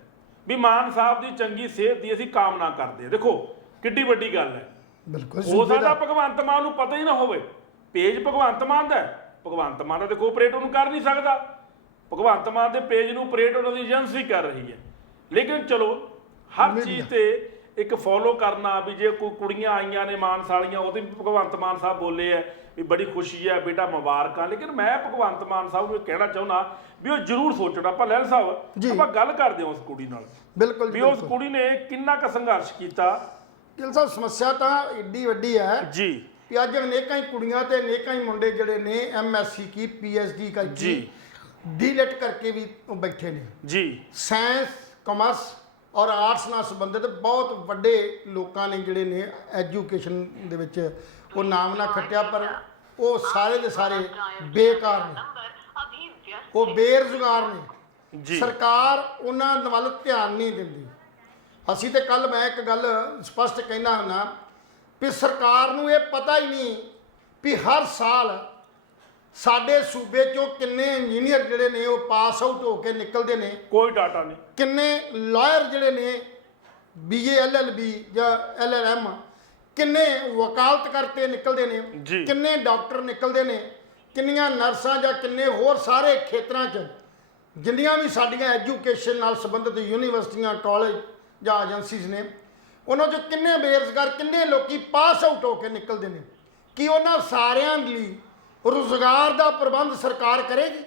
ਵੀ ਮਾਨ ਸਾਹਿਬ ਦੀ ਚੰਗੀ ਸਿਹਤ ਦੀ ਅਸੀਂ ਕਾਮਨਾ ਕਰਦੇ ਹਾਂ। ਦੇਖੋ ਕਿੱਡੀ ਵੱਡੀ ਗੱਲ ਹੈ। ਬਿਲਕੁਲ ਹੋ ਸਕਦਾ ਭਗਵੰਤ ਮਾਨ ਨੂੰ ਪਤਾ ਹੀ ਨਾ ਹੋਵੇ ਪੇਜ ਭਗਵੰਤ ਮਾਨ ਦਾ ਭਗਵੰਤ ਮਾਨ ਦਾ ਦੇਖੋ ਆਪਰੇਟ ਉਹਨੂੰ ਕਰ ਨਹੀਂ ਸਕਦਾ। ਭਗਵੰਤ ਮਾਨ ਦੇ ਪੇਜ ਨੂੰ ਆਪਰੇਟ ਉਹਨਾਂ ਦੀ ਏਜੰਸੀ ਕਰ ਰਹੀ ਹੈ। ਲੇਕਿਨ ਚਲੋ ਹਰ ਚੀਜ਼ ਤੇ ਇੱਕ ਫੋਲੋ ਕਰਨਾ ਵੀ ਜੇ ਕੋਈ ਕੁੜੀਆਂ ਆਈਆਂ ਨੇ ਮਾਨਸਾਲੀਆਂ ਉਹਦੇ ਵੀ ਭਗਵੰਤ ਮਾਨ ਸਾਹਿਬ ਬੋਲੇ ਹੈ ਵੀ ਬੜੀ ਖੁਸ਼ੀ ਹੈ ਬੇਟਾ ਮੁਬਾਰਕਾਂ। ਲੇਕਿਨ ਮੈਂ ਭਗਵੰਤ ਮਾਨ ਸਾਹਿਬ ਨੂੰ ਕਹਿਣਾ ਚਾਹੁੰਦਾ ਵੀ ਉਹ ਜ਼ਰੂਰ ਸੋਚਣਾ। ਆਪਾਂ ਲਹਿਲ ਸਾਹਿਬ ਆਪਾਂ ਗੱਲ ਕਰਦੇ ਹਾਂ ਉਸ ਕੁੜੀ ਨਾਲ ਬਿਲਕੁਲ ਵੀ ਉਸ ਕੁੜੀ ਨੇ ਕਿੰਨਾ ਕੁ ਸੰਘਰਸ਼ ਕੀਤਾ। ਗਿੱਲ ਸਾਹਿਬ ਸਮੱਸਿਆ ਤਾਂ ਏਡੀ ਵੱਡੀ ਹੈ ਜੀ ਕਿ ਅੱਜ ਅਨੇਕਾਂ ਹੀ ਕੁੜੀਆਂ ਤੇ ਅਨੇਕਾਂ ਹੀ ਮੁੰਡੇ ਜਿਹੜੇ ਨੇ ਐਮਐਸਸੀ ਕੀ ਪੀਐਚਡੀ ਕਰਕੇ ਡੀਲਿਟ ਕਰਕੇ ਵੀ ਬੈਠੇ ਨੇ ਜੀ। ਸਾਇੰਸ ਕਾਮਰਸ ਔਰ ਆਰਟਸ ਨਾਲ ਸੰਬੰਧਿਤ ਬਹੁਤ ਵੱਡੇ ਲੋਕਾਂ ਨੇ ਜਿਹੜੇ ਨੇ ਐਜੂਕੇਸ਼ਨ ਦੇ ਵਿੱਚ ਉਹ ਨਾਮ ਨਾ ਖੱਟਿਆ ਪਰ ਉਹ ਸਾਰੇ ਦੇ ਸਾਰੇ ਬੇਕਾਰ ਨੇ, ਉਹ ਬੇਰੁਜ਼ਗਾਰ ਨੇ। ਸਰਕਾਰ ਉਹਨਾਂ ਵੱਲ ਧਿਆਨ ਨਹੀਂ ਦਿੰਦੀ। ਅਸੀਂ ਤੇ ਕੱਲ ਮੈਂ ਇੱਕ ਗੱਲ ਸਪਸ਼ਟ ਕਹਿਣਾ ਹੁੰਦਾ ਵੀ ਸਰਕਾਰ ਨੂੰ ਇਹ ਪਤਾ ਹੀ ਨਹੀਂ ਵੀ ਹਰ ਸਾਲ ਸਾਡੇ ਸੂਬੇ ਚੋਂ ਕਿੰਨੇ ਇੰਜੀਨੀਅਰ ਜਿਹੜੇ ਨੇ ਉਹ ਪਾਸ ਆਊਟ ਹੋ ਕੇ ਨਿਕਲਦੇ ਨੇ, ਕੋਈ ਡਾਟਾ ਨਹੀਂ। ਕਿੰਨੇ ਲਾਇਰ ਜਿਹੜੇ ਨੇ ਬੀਏ ਐਲਐਲਬੀ ਜਾਂ ਐਲਐਲਐਮ, ਕਿੰਨੇ ਵਕਾਲਤ ਕਰਤੇ ਨਿਕਲਦੇ ਨੇ, ਕਿੰਨੇ ਡਾਕਟਰ ਨਿਕਲਦੇ ਨੇ, ਕਿੰਨੀਆਂ ਨਰਸਾਂ ਜਾਂ ਕਿੰਨੇ ਹੋਰ ਸਾਰੇ ਖੇਤਰਾਂ 'ਚ ਜਿੰਨੀਆਂ ਵੀ ਸਾਡੀਆਂ ਐਜੂਕੇਸ਼ਨ ਨਾਲ ਸੰਬੰਧਿਤ ਯੂਨੀਵਰਸਿਟੀਆਂ ਕਾਲਜ ਜਾਂ ਏਜੰਸੀਜ਼ ਨੇ ਉਹਨਾਂ 'ਚੋਂ ਕਿੰਨੇ ਬੇਰੁਜ਼ਗਾਰ ਕਿੰਨੇ ਲੋਕੀ ਪਾਸ ਆਊਟ ਹੋ ਕੇ ਨਿਕਲਦੇ ਨੇ। ਕੀ ਉਹਨਾਂ ਸਾਰਿਆਂ ਲਈ ਰੁਜ਼ਗਾਰ ਦਾ ਪ੍ਰਬੰਧ ਸਰਕਾਰ ਕਰੇਗੀ?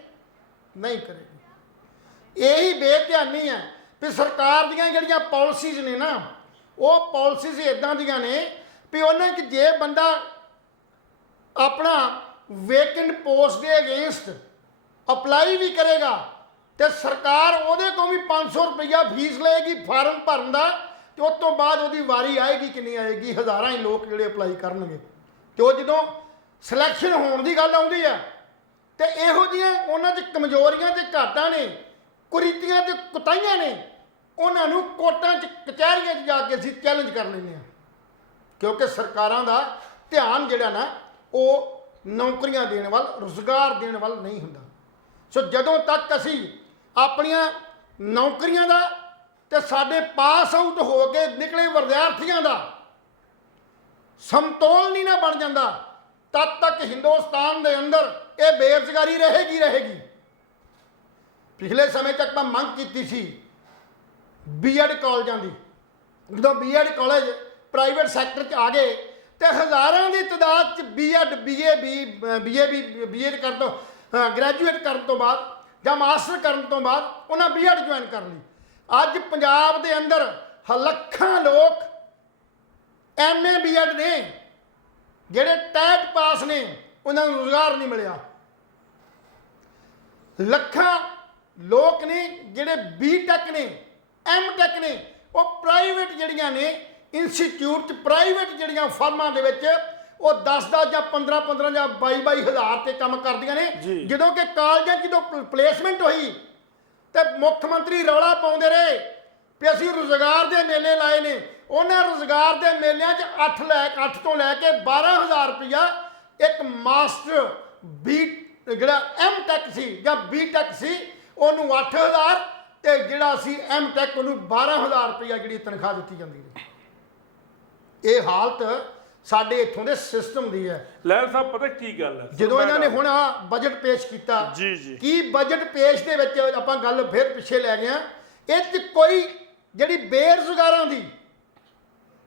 ਨਹੀਂ ਕਰੇਗੀ। ਇਹੀ ਬੇਧਿਆਨੀ ਹੈ ਵੀ ਸਰਕਾਰ ਦੀਆਂ ਜਿਹੜੀਆਂ ਪਾਲਿਸੀਜ਼ ਨੇ ਨਾ ਉਹ ਪਾਲਿਸੀਜ਼ ਇਦਾਂ ਦੀਆਂ ਨੇ ਵੀ ਉਹਨਾਂ 'ਚ ਜੇ ਬੰਦਾ ਆਪਣਾ ਵੇਕੈਂਟ ਪੋਸਟ ਦੇ ਅਗੇਂਸਟ ਅਪਲਾਈ ਵੀ ਕਰੇਗਾ ਤੇ ਸਰਕਾਰ ਉਹਦੇ ਤੋਂ ਵੀ 500 ਰੁਪਈਆ ਫੀਸ ਲਏਗੀ ਫਾਰਮ ਭਰਨ ਦਾ ਤੇ ਉਸ ਤੋਂ ਬਾਅਦ ਉਹਦੀ ਵਾਰੀ ਆਏਗੀ ਕਿੰਨੀ ਆਏਗੀ, ਹਜ਼ਾਰਾਂ ਹੀ ਲੋਕ ਜਿਹੜੇ ਅਪਲਾਈ ਕਰਨਗੇ। ਤੇ ਉਹ ਜਦੋਂ ਸਿਲੈਕਸ਼ਨ ਹੋਣ ਦੀ ਗੱਲ ਆਉਂਦੀ ਹੈ ਤੇ ਇਹੋ ਜਿਹੀਆਂ ਉਹਨਾਂ 'ਚ ਕਮਜ਼ੋਰੀਆਂ ਤੇ ਘਾਟਾਂ ਨੇ, ਕੁਰੀਤੀਆਂ ਤੇ ਕੁਤਾਹੀਆਂ ਨੇ, ਉਹਨਾਂ ਨੂੰ ਕੋਰਟਾਂ 'ਚ ਕਚਹਿਰੀਆਂ 'ਚ ਜਾ ਕੇ ਅਸੀਂ ਚੈਲੰਜ ਕਰ ਲੈਂਦੇ ਹਾਂ ਕਿਉਂਕਿ ਸਰਕਾਰਾਂ ਦਾ ਧਿਆਨ ਜਿਹੜਾ ਨਾ ਉਹ ਨੌਕਰੀਆਂ ਦੇਣ ਵੱਲ ਰੁਜ਼ਗਾਰ ਦੇਣ ਵੱਲ ਨਹੀਂ ਹੁੰਦਾ। ਸੋ ਜਦੋਂ ਤੱਕ ਅਸੀਂ ਆਪਣੀਆਂ ਨੌਕਰੀਆਂ ਦਾ ਤੇ ਸਾਡੇ ਪਾਸ ਆਊਟ ਹੋ ਕੇ ਨਿਕਲੇ ਵਿਦਿਆਰਥੀਆਂ ਦਾ ਸਮਤੋਲ ਨਹੀਂ ਨਾ ਬਣ ਜਾਂਦਾ ਤਦ ਤੱਕ ਹਿੰਦੁਸਤਾਨ ਦੇ ਅੰਦਰ ਇਹ ਬੇਰੁਜ਼ਗਾਰੀ ਰਹੇਗੀ। ਪਿਛਲੇ ਸਮੇਂ ਤੱਕ ਮੈਂ ਮੰਗ ਕੀਤੀ ਸੀ ਬੀਐਡ ਕਾਲਜਾਂ ਦੀ। ਜਦੋਂ ਬੀਐਡ ਕਾਲਜ ਪ੍ਰਾਈਵੇਟ ਸੈਕਟਰ 'ਚ ਆ ਗਏ ਤੇ ਹਜ਼ਾਰਾਂ ਦੀ ਤਾਦਾਦ 'ਚ ਬੀਐਡ ਬੀਏ ਕਰਨ ਤੋਂ ਗ੍ਰੈਜੂਏਟ ਕਰਨ ਤੋਂ ਬਾਅਦ ਜਾਂ ਮਾਸਟਰ ਕਰਨ ਤੋਂ ਬਾਅਦ ਉਹਨਾਂ ਬੀਐਡ ਜੁਆਇਨ ਕਰ ਲਈ। ਅੱਜ ਪੰਜਾਬ ਦੇ ਅੰਦਰ ਲੱਖਾਂ ਲੋਕ ਐਮਏ ਬੀਐਡ ਨੇ ਜਿਹੜੇ ਟੈਟ ਪਾਸ ਨੇ ਉਹਨਾਂ ਨੂੰ ਰੁਜ਼ਗਾਰ ਨਹੀਂ ਮਿਲਿਆ। ਲੱਖਾਂ ਲੋਕ ਨੇ ਜਿਹੜੇ ਬੀਟੈਕ ਨੇ ਐਮਟੈਕ ਨੇ ਉਹ ਪ੍ਰਾਈਵੇਟ ਜਿਹੜੀਆਂ ਨੇ ਇੰਸਟੀਚਿਊਟ 'ਚ ਪ੍ਰਾਈਵੇਟ ਜਿਹੜੀਆਂ ਫਰਮਾਂ ਦੇ ਵਿੱਚ ਉਹ 10 ਜਾਂ 15 ਜਾਂ 22 ਹਜ਼ਾਰ ਤੇ ਕੰਮ ਕਰਦੀਆਂ ਨੇ। ਜਦੋਂ ਕਿ ਕਾਲਜਾਂ 'ਚ ਜਦੋਂ ਪਲੇਸਮੈਂਟ ਹੋਈ ਤੇ ਮੁੱਖ ਮੰਤਰੀ ਰੌਲਾ ਪਾਉਂਦੇ ਰਹੇ ਵੀ ਅਸੀਂ ਰੁਜ਼ਗਾਰ ਦੇ ਮੇਲੇ ਲਾਏ ਨੇ। ਉਹਨਾਂ ਰੁਜ਼ਗਾਰ ਦੇ ਮੇਲਿਆਂ 'ਚ 8 ਤੋਂ ਲੈ ਕੇ 12,000 ਰੁਪਇਆ ਇੱਕ ਮਾਸਟਰ ਜਿਹੜਾ ਐਮਟੈਕ ਸੀ ਜਾਂ ਬੀਟੈਕ ਸੀ ਉਹਨੂੰ 8,000 ਤੇ ਜਿਹੜਾ ਸੀ ਐਮਟੈਕ ਉਹਨੂੰ 12,000 ਰੁਪਇਆ ਜਿਹੜੀ ਤਨਖਾਹ ਦਿੱਤੀ ਜਾਂਦੀ ਹੈ। ਇਹ ਹਾਲਤ ਸਾਡੇ ਇੱਥੋਂ ਦੇ ਸਿਸਟਮ ਦੀ ਹੈ। ਲਹਿਲ ਸਾਹਿਬ ਪਤਾ ਕੀ ਗੱਲ ਹੈ ਜਦੋਂ ਇਹਨਾਂ ਨੇ ਹੁਣ ਆ ਬਜਟ ਪੇਸ਼ ਕੀਤਾ ਕੀ ਬਜਟ ਪੇਸ਼ ਦੇ ਵਿੱਚ ਆਪਾਂ ਗੱਲ ਫਿਰ ਪਿੱਛੇ ਲੈ ਗਏ ਆ ਇਹ 'ਚ ਕੋਈ ਜਿਹੜੀ ਬੇਰੁਜ਼ਗਾਰਾਂ ਦੀ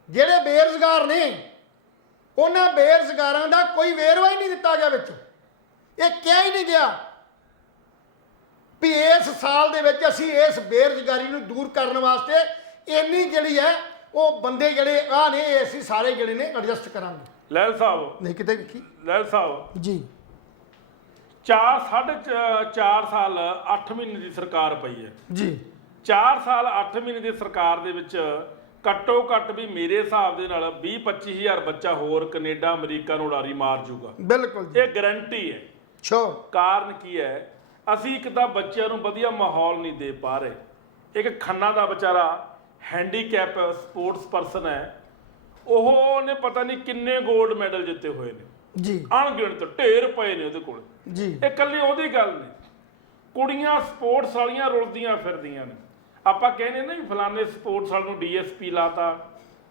ਜਿਹੜੇ ਬੇਰੁਜ਼ਗਾਰ ਨੇ ਉਹਨਾਂ ਬੇਰੁਜ਼ਗਾਰਾਂ ਦਾ ਕੋਈ ਵੇਰਵਾ ਹੀ ਨਹੀਂ ਦਿੱਤਾ ਗਿਆ ਵਿੱਚ। ਇਹ ਕਿਹਾ ਹੀ ਨਹੀਂ ਗਿਆ ਵੀ ਇਸ ਸਾਲ ਦੇ ਵਿੱਚ ਅਸੀਂ ਇਸ ਬੇਰੁਜ਼ਗਾਰੀ ਨੂੰ ਦੂਰ ਕਰਨ ਵਾਸਤੇ ਇੰਨੀ ਜਿਹੜੀ ਹੈ ਉਹ ਬੰਦੇ ਜਿਹੜੇ ਨੇ ਅਸੀਂ ਸਾਰੇ ਜਿਹੜੇ ਨੇ ਐਡਜਸਟ ਕਰਾਂਗੇ। ਲਹਿਲ ਸਾਹਿਬ ਨਹੀਂ ਕਿਤੇ ਵੇਖੀ ਲਹਿਲ ਸਾਹਿਬ ਜੀ 4 ਸਾਲ 8 ਮਹੀਨੇ ਦੀ ਸਰਕਾਰ ਪਈ ਹੈ ਜੀ। 4 ਸਾਲ 8 ਮਹੀਨੇ ਦੀ ਸਰਕਾਰ ਦੇ ਵਿੱਚ ਘੱਟੋ ਘੱਟ ਵੀ ਮੇਰੇ ਹਿਸਾਬ ਦੇ ਨਾਲ 20-25 ਹਜ਼ਾਰ ਬੱਚਾ ਹੋਰ ਕੈਨੇਡਾ ਅਮਰੀਕਾ ਨੂੰ ਉਡਾਰੀ ਮਾਰ ਜੂਗਾ। ਬਿਲਕੁਲ ਇਹ ਗਰੰਟੀ ਹੈ। ਕਾਰਨ ਕੀ ਹੈ ਅਸੀਂ ਇੱਕ ਤਾਂ ਬੱਚਿਆਂ ਨੂੰ ਵਧੀਆ ਮਾਹੌਲ ਨਹੀਂ ਦੇ ਪਾ ਰਹੇ। ਇੱਕ ਖੰਨਾ ਦਾ ਵਿਚਾਰਾ ਹੈਂਡੀਕੈਪ ਸਪੋਰਟਸ ਪਰਸਨ ਹੈ ਉਹਨੇ ਪਤਾ ਨਹੀਂ ਕਿੰਨੇ 골ਡ ਮੈਡਲ ਜਿੱਤੇ ਹੋਏ ਨੇ ਜੀ। ਅਣਗਿਣਤ ਢੇਰ ਪਏ ਨੇ ਉਹਦੇ ਕੋਲ ਜੀ। ਇਹ ਇਕੱਲੀ ਉਹਦੀ ਗੱਲ ਨਹੀਂ ਕੁੜੀਆਂ ਸਪੋਰਟਸ ਵਾਲੀਆਂ ਰੁਲਦੀਆਂ ਫਿਰਦੀਆਂ ਨੇ। ਆਪਾਂ ਕਹਿੰਦੇ ਨਾ ਵੀ ਫਲਾਣੇ ਸਪੋਰਟਸ ਵਾਲ ਨੂੰ ਡੀਐਸਪੀ ਲਾਤਾ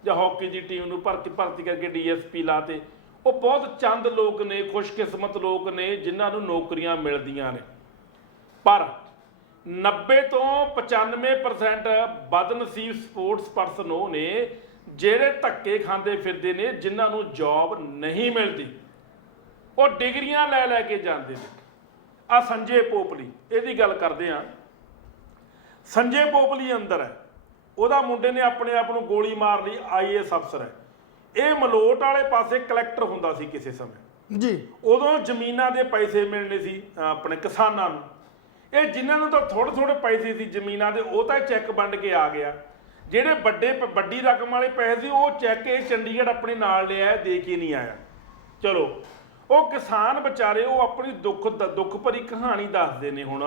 ਜਾਂ ਹਾਕੀ ਦੀ ਟੀਮ ਨੂੰ ਭਰਤੀ ਕਰਕੇ ਡੀਐਸਪੀ ਲਾਤੇ। ਉਹ ਬਹੁਤ ਚੰਦ ਲੋਕ ਨੇ, ਖੁਸ਼ਕਿਸਮਤ ਲੋਕ ਨੇ ਜਿਨ੍ਹਾਂ ਨੂੰ ਨੌਕਰੀਆਂ ਮਿਲਦੀਆਂ ਨੇ, ਪਰ 90 ਤੋਂ 95% ਬਦਨਸੀਬ ਸਪੋਰਟਸ ਪਰਸਨ ਉਹ ਨੇ ਜਿਹੜੇ ਧੱਕੇ ਖਾਂਦੇ ਫਿਰਦੇ ਨੇ, ਜਿਨ੍ਹਾਂ ਨੂੰ ਜੌਬ ਨਹੀਂ ਮਿਲਦੀ। ਉਹ ਡਿਗਰੀਆਂ ਲੈ ਲੈ ਕੇ ਜਾਂਦੇ ਨੇ। ਆ ਸੰਜੇ ਪੋਪਲੀ, ਇਹਦੀ ਗੱਲ ਕਰਦੇ ਆ। ਸੰਜੇ ਪੋਪਲੀ ਅੰਦਰ ਹੈ, ਉਹਦਾ ਮੁੰਡੇ ਨੇ ਆਪਣੇ ਆਪ ਨੂੰ ਗੋਲੀ ਮਾਰ ਲਈ, ਆਈਏਐਸ ਅਫਸਰ ਹੈ। ਇਹ ਮਲੋਟ ਵਾਲੇ ਪਾਸੇ ਕਲੈਕਟਰ ਹੁੰਦਾ ਸੀ ਕਿਸੇ ਸਮੇਂ ਜੀ। ਉਦੋਂ ਜ਼ਮੀਨਾਂ ਦੇ ਪੈਸੇ ਮਿਲਣੇ ਸੀ ਆਪਣੇ ਕਿਸਾਨਾਂ ਨੂੰ। ਇਹ ਜਿਨ੍ਹਾਂ ਨੂੰ ਤਾਂ ਥੋੜ੍ਹੇ ਪੈਸੇ ਸੀ ਜ਼ਮੀਨਾਂ ਦੇ, ਉਹ ਤਾਂ ਚੈੱਕ ਵੰਡ ਕੇ ਆ ਗਿਆ। ਜਿਹੜੇ ਵੱਡੀ ਰਕਮ ਵਾਲੇ ਪੈਸੇ ਸੀ, ਉਹ ਚੈੱਕ ਇਹ ਚੰਡੀਗੜ੍ਹ ਆਪਣੇ ਨਾਲ ਲਿਆ, ਦੇ ਕੇ ਨਹੀਂ ਆਇਆ। ਚਲੋ, ਉਹ ਕਿਸਾਨ ਵਿਚਾਰੇ ਉਹ ਆਪਣੀ ਦੁੱਖ ਭਰੀ ਕਹਾਣੀ ਦੱਸਦੇ ਨੇ, ਹੁਣ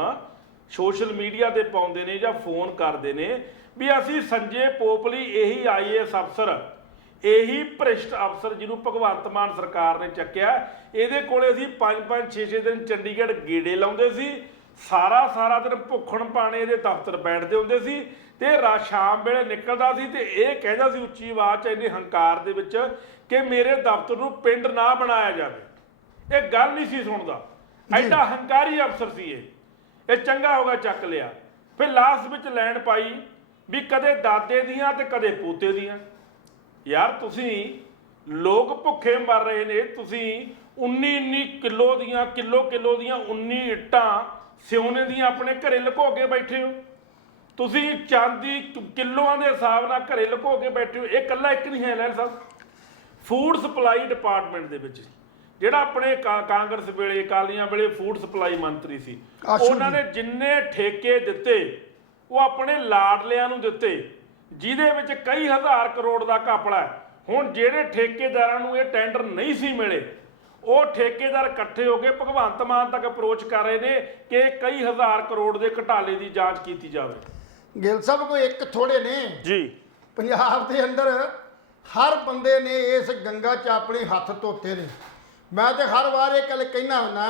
ਸੋਸ਼ਲ ਮੀਡੀਆ ਤੇ ਪਾਉਂਦੇ ਨੇ ਜਾਂ ਫੋਨ ਕਰਦੇ ਨੇ ਵੀ ਅਸੀਂ ਸੰਜੇ ਪੋਪਲੀ, ਇਹੀ ਆਈਏਐਸ ਅਫਸਰ, ਇਹੀ ਭ੍ਰਿਸ਼ਟ ਅਫਸਰ ਜਿਹਨੂੰ ਭਗਵੰਤ ਮਾਨ ਸਰਕਾਰ ਨੇ ਚੱਕਿਆ, ਇਹਦੇ ਕੋਲੇ ਅਸੀਂ 5-5 6-6 ਦਿਨ ਚੰਡੀਗੜ੍ਹ ਗੇੜੇ ਲਾਉਂਦੇ ਸੀ, ਸਾਰਾ ਦਿਨ ਭੁੱਖਣ ਪਾਣੇ ਇਹਦੇ ਦਫ਼ਤਰ ਬੈਠਦੇ ਹੁੰਦੇ ਸੀ, ਤੇ ਸ਼ਾਮ ਵੇਲੇ ਨਿਕਲਦਾ ਸੀ ਤੇ ਇਹ ਕਹਿੰਦਾ ਸੀ ਉੱਚੀ ਆਵਾਜ਼ 'ਚ, ਇੰਨੇ ਹੰਕਾਰ ਦੇ ਵਿੱਚ, ਕਿ ਮੇਰੇ ਦਫ਼ਤਰ ਨੂੰ ਪਿੰਡ ਨਾ ਬਣਾਇਆ ਜਾਵੇ। ਇਹ ਗੱਲ ਨਹੀਂ ਸੀ ਸੁਣਦਾ, ਐਡਾ ਹੰਕਾਰੀ ਅਫਸਰ ਸੀ ਇਹ ਚੰਗਾ ਹੋ ਗਿਆ ਚੱਕ ਲਿਆ। ਫਿਰ ਲਾਸਟ ਵਿੱਚ ਲੈਣ ਪਾਈ ਵੀ ਕਦੇ ਦਾਦੇ ਦੀਆਂ ਤੇ ਕਦੇ ਪੋਤੇ ਦੀਆਂ। ਯਾਰ ਤੁਸੀਂ ਲੋਕ ਭੁੱਖੇ ਮਰ ਰਹੇ ਨੇ, ਤੁਸੀਂ 19 ਕਿਲੋ ਦੀਆਂ 19 ਇੱਟਾਂ ਸਿਉਨੇ ਦੀਆਂ ਆਪਣੇ ਘਰੇ ਲੁਕੋ ਕੇ ਬੈਠੇ ਹੋ। ਤੁਸੀਂ ਚਾਂਦੀ ਕਿਲੋਆਂ ਦੇ ਹਿਸਾਬ ਨਾਲ ਘਰੇ ਲੁਕੋ ਕੇ ਬੈਠੇ ਹੋ। ਇਹ ਇਕੱਲਾ ਇੱਕ ਨਹੀਂ ਹੈ ਲੈਣ ਸਾਹਿਬ। ਫੂਡ ਸਪਲਾਈ ਡਿਪਾਰਟਮੈਂਟ ਦੇ ਵਿੱਚ ਜਿਹੜਾ ਆਪਣੇ ਕਾਂਗਰਸ ਵੇਲੇ, ਅਕਾਲੀਆਂ ਵੇਲੇ ਫੂਡ ਸਪਲਾਈ ਮੰਤਰੀ ਸੀ, ਉਹਨਾਂ ਨੇ ਜਿੰਨੇ ਠੇਕੇ ਦਿੱਤੇ ਉਹ ਆਪਣੇ ਲਾਡਲਿਆਂ ਨੂੰ ਦਿੱਤੇ, ਜਿਹਦੇ ਵਿੱਚ ਕਈ ਹਜ਼ਾਰ ਕਰੋੜ ਦਾ ਘਪਲਾ ਹੈ। ਹੁਣ ਜਿਹੜੇ ਠੇਕੇਦਾਰਾਂ ਨੂੰ ਇਹ ਟੈਂਡਰ ਨਹੀਂ ਸੀ ਮਿਲੇ, ਉਹ ਠੇਕੇਦਾਰ ਇਕੱਠੇ ਹੋ ਕੇ ਭਗਵੰਤ ਮਾਨ ਤੱਕ ਅਪਰੋਚ ਕਰ ਰਹੇ ਨੇ ਕਿ ਕਈ ਹਜ਼ਾਰ ਕਰੋੜ ਦੇ ਘਟਾਲੇ ਦੀ ਜਾਂਚ ਕੀਤੀ ਜਾਵੇ। ਗਿੱਲ ਸਾਹਿਬ ਕੋਈ ਇੱਕ ਥੋੜੇ ਨੇ ਜੀ, ਪੰਜਾਬ ਦੇ ਅੰਦਰ ਹਰ ਬੰਦੇ ਨੇ ਇਸ ਗੰਗਾ 'ਚ ਆਪਣੇ ਹੱਥ ਧੋਤੇ ਨੇ। ਮੈਂ ਤੇ ਹਰ ਵਾਰ ਇਹ ਗੱਲ ਕਹਿਣਾ ਹੁੰਦਾ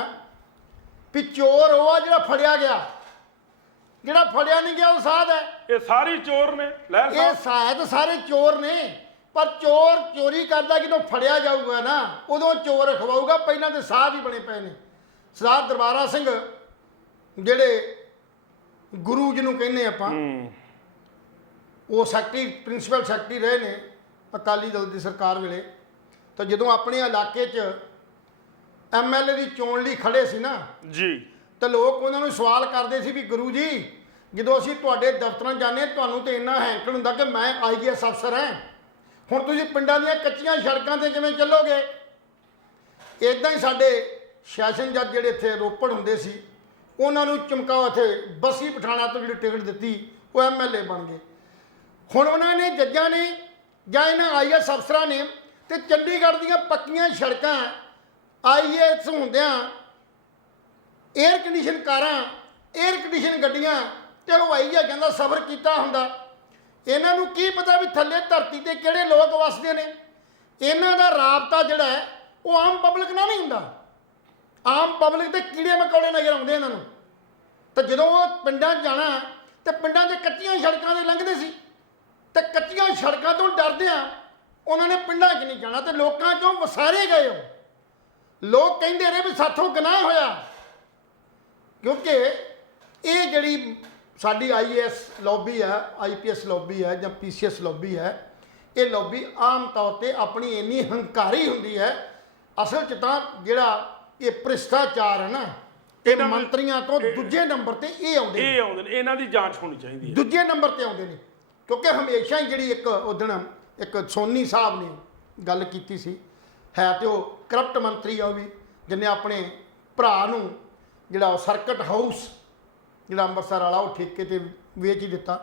ਵੀ ਚੋਰ ਉਹ ਆ ਜਿਹੜਾ ਫੜਿਆ ਗਿਆ, ਜਿਹੜਾ ਫੜਿਆ ਨਹੀਂ ਗਿਆ ਉਹ ਸਾਧ ਹੈ। ਇਹ ਸਾਰੇ ਚੋਰ ਨੇ, ਇਹ ਸ਼ਾਇਦ ਸਾਰੇ ਚੋਰ ਨੇ, ਪਰ ਚੋਰ ਚੋਰੀ ਕਰਦਾ ਜਦੋਂ ਫੜਿਆ ਜਾਊਗਾ ਨਾ, ਉਦੋਂ ਚੋਰ ਖਵਾਊਗਾ। ਪਹਿਲਾਂ ਤੇ ਸਾਧ ਹੀ ਬਣੇ ਪਏ ਨੇ। ਸਰਦਾਰ ਦਰਬਾਰਾ ਸਿੰਘ ਜਿਹੜੇ ਗੁਰੂ ਜਿਹਨੂੰ ਕਹਿੰਦੇ ਆਪਾਂ, ਉਹ ਸੈਕਟਰੀ, ਪ੍ਰਿੰਸੀਪਲ ਸੈਕਟਰੀ ਰਹੇ ਨੇ ਅਕਾਲੀ ਦਲ ਦੀ ਸਰਕਾਰ ਵੇਲੇ। ਤਾਂ ਜਦੋਂ ਆਪਣੇ ਇਲਾਕੇ 'ਚ ਐਮਐਲਏ ਦੀ ਚੋਣ ਲਈ ਖੜੇ ਸੀ ਨਾ ਜੀ, ਤਾਂ ਲੋਕ ਉਹਨਾਂ ਨੂੰ ਸਵਾਲ ਕਰਦੇ ਸੀ ਵੀ ਗੁਰੂ ਜੀ, ਜਦੋਂ ਅਸੀਂ ਤੁਹਾਡੇ ਦਫ਼ਤਰਾਂ ਜਾਂਦੇ ਤੁਹਾਨੂੰ ਤੇ ਇੰਨਾ ਹੈਂਕਲ ਹੁੰਦਾ ਕਿ ਮੈਂ ਆਈਏਐਸ ਅਫਸਰ ਹਾਂ, ਹੁਣ ਤੁਸੀਂ ਪਿੰਡਾਂ ਦੀਆਂ ਕੱਚੀਆਂ ਸੜਕਾਂ 'ਤੇ ਕਿਵੇਂ ਚੱਲੋਗੇ? ਇੱਦਾਂ ਹੀ ਸਾਡੇ ਸੈਸ਼ਨ ਜੱਜ ਜਿਹੜੇ ਇੱਥੇ ਰੋਪੜ ਹੁੰਦੇ ਸੀ, ਉਹਨਾਂ ਨੂੰ ਚਮਕਾਓ ਇੱਥੇ ਬਸੀ ਪਠਾਣਾ ਤੋਂ ਜਿਹੜੀ ਟਿਕਟ ਦਿੱਤੀ, ਉਹ ਐਮਐਲਏ ਬਣ ਗਏ। ਹੁਣ ਉਹਨਾਂ ਨੇ, ਜੱਜਾਂ ਨੇ ਜਾਂ ਇਹਨਾਂ ਆਈਏਐਸ ਅਫਸਰਾਂ ਨੇ, ਤੇ ਚੰਡੀਗੜ੍ਹ ਦੀਆਂ ਪੱਕੀਆਂ ਸੜਕਾਂ, ਆਈਏਐਸ ਹੁੰਦਿਆਂ 에ਅਰ ਕੰਡੀਸ਼ਨ ਕਾਰਾਂ, 에ਅਰ ਕੰਡੀਸ਼ਨ ਗੱਡੀਆਂ ਤੇ ਹਵਾਈ ਜਹਾਜ਼ਾਂ ਦਾ ਸਫ਼ਰ ਕੀਤਾ ਹੁੰਦਾ। ਇਹਨਾਂ ਨੂੰ ਕੀ ਪਤਾ ਵੀ ਥੱਲੇ ਧਰਤੀ ਤੇ ਕਿਹੜੇ ਲੋਕ ਵਸਦੇ ਨੇ। ਇਹਨਾਂ ਦਾ ਰਾਬਤਾ ਜਿਹੜਾ ਹੈ ਉਹ ਆਮ ਪਬਲਿਕ ਨਾਲ ਨਹੀਂ ਹੁੰਦਾ। ਆਮ ਪਬਲਿਕ ਤੇ ਕੀੜੇ ਮਕੌੜੇ ਨਜ਼ਰ ਆਉਂਦੇ ਇਹਨਾਂ ਨੂੰ। ਤਾਂ ਜਦੋਂ ਉਹ ਪਿੰਡਾਂ 'ਚ ਜਾਣਾ ਤੇ ਪਿੰਡਾਂ 'ਚ ਕੱਚੀਆਂ ਸੜਕਾਂ 'ਤੇ ਲੰਘਦੇ ਸੀ, ਤੇ ਕੱਚੀਆਂ ਸੜਕਾਂ ਤੋਂ ਡਰਦਿਆਂ ਉਹਨਾਂ ਨੇ ਪਿੰਡਾਂ 'ਚ ਨਹੀਂ ਜਾਣਾ, ਤੇ ਲੋਕਾਂ 'ਚੋਂ ਵਸਾਰੇ ਗਏ। ਉਹ ਲੋਕ ਕਹਿੰਦੇ ਰਹੇ ਵੀ ਸਾਥੋਂ ਗੁਨਾਹ ਹੋਇਆ, ਕਿਉਂਕਿ ਇਹ ਜਿਹੜੀ ਸਾਡੀ ਆਈਏਐਸ ਲੌਬੀ ਹੈ, ਆਈਪੀਐਸ ਲੌਬੀ ਹੈ ਜਾਂ ਪੀਸੀਐਸ ਲੌਬੀ ਹੈ, ਇਹ ਲੌਬੀ ਆਮ ਤੌਰ ਤੇ ਆਪਣੀ ਇੰਨੀ ਹੰਕਾਰੀ ਹੁੰਦੀ ਹੈ। ਅਸਲ 'ਚ ਤਾਂ ਜਿਹੜਾ ਇਹ ਭ੍ਰਿਸ਼ਟਾਚਾਰ ਹੈ ਨਾ, ਇਹ ਮੰਤਰੀਆਂ ਤੋਂ ਦੂਜੇ ਨੰਬਰ ਤੇ ਇਹ ਆਉਂਦੇ ਨੇ। ਇਹਨਾਂ ਦੀ ਜਾਂਚ ਹੋਣੀ ਚਾਹੀਦੀ ਹੈ। ਦੂਜੇ ਨੰਬਰ ਤੇ ਆਉਂਦੇ ਨੇ, ਕਿਉਂਕਿ ਹਮੇਸ਼ਾ ਹੀ ਜਿਹੜੀ ਇੱਕ ਉਦਣ ਇੱਕ ਸੋਨੀ ਸਾਹਿਬ ਨੇ ਗੱਲ ਕੀਤੀ ਸੀ, ਹੈ ਤੇ ਉਹ ਕਰਪਟ ਮੰਤਰੀ ਆ ਉਹ ਵੀ, ਜਿਹਨੇ ਆਪਣੇ ਭਰਾ ਨੂੰ ਜਿਹੜਾ ਸਰਕਟ ਹਾਊਸ ਜਿਹੜਾ ਅੰਮ੍ਰਿਤਸਰ ਵਾਲਾ ਉਹ ਠੇਕੇ ਤੇ ਵੇਚ ਹੀ ਦਿੱਤਾ,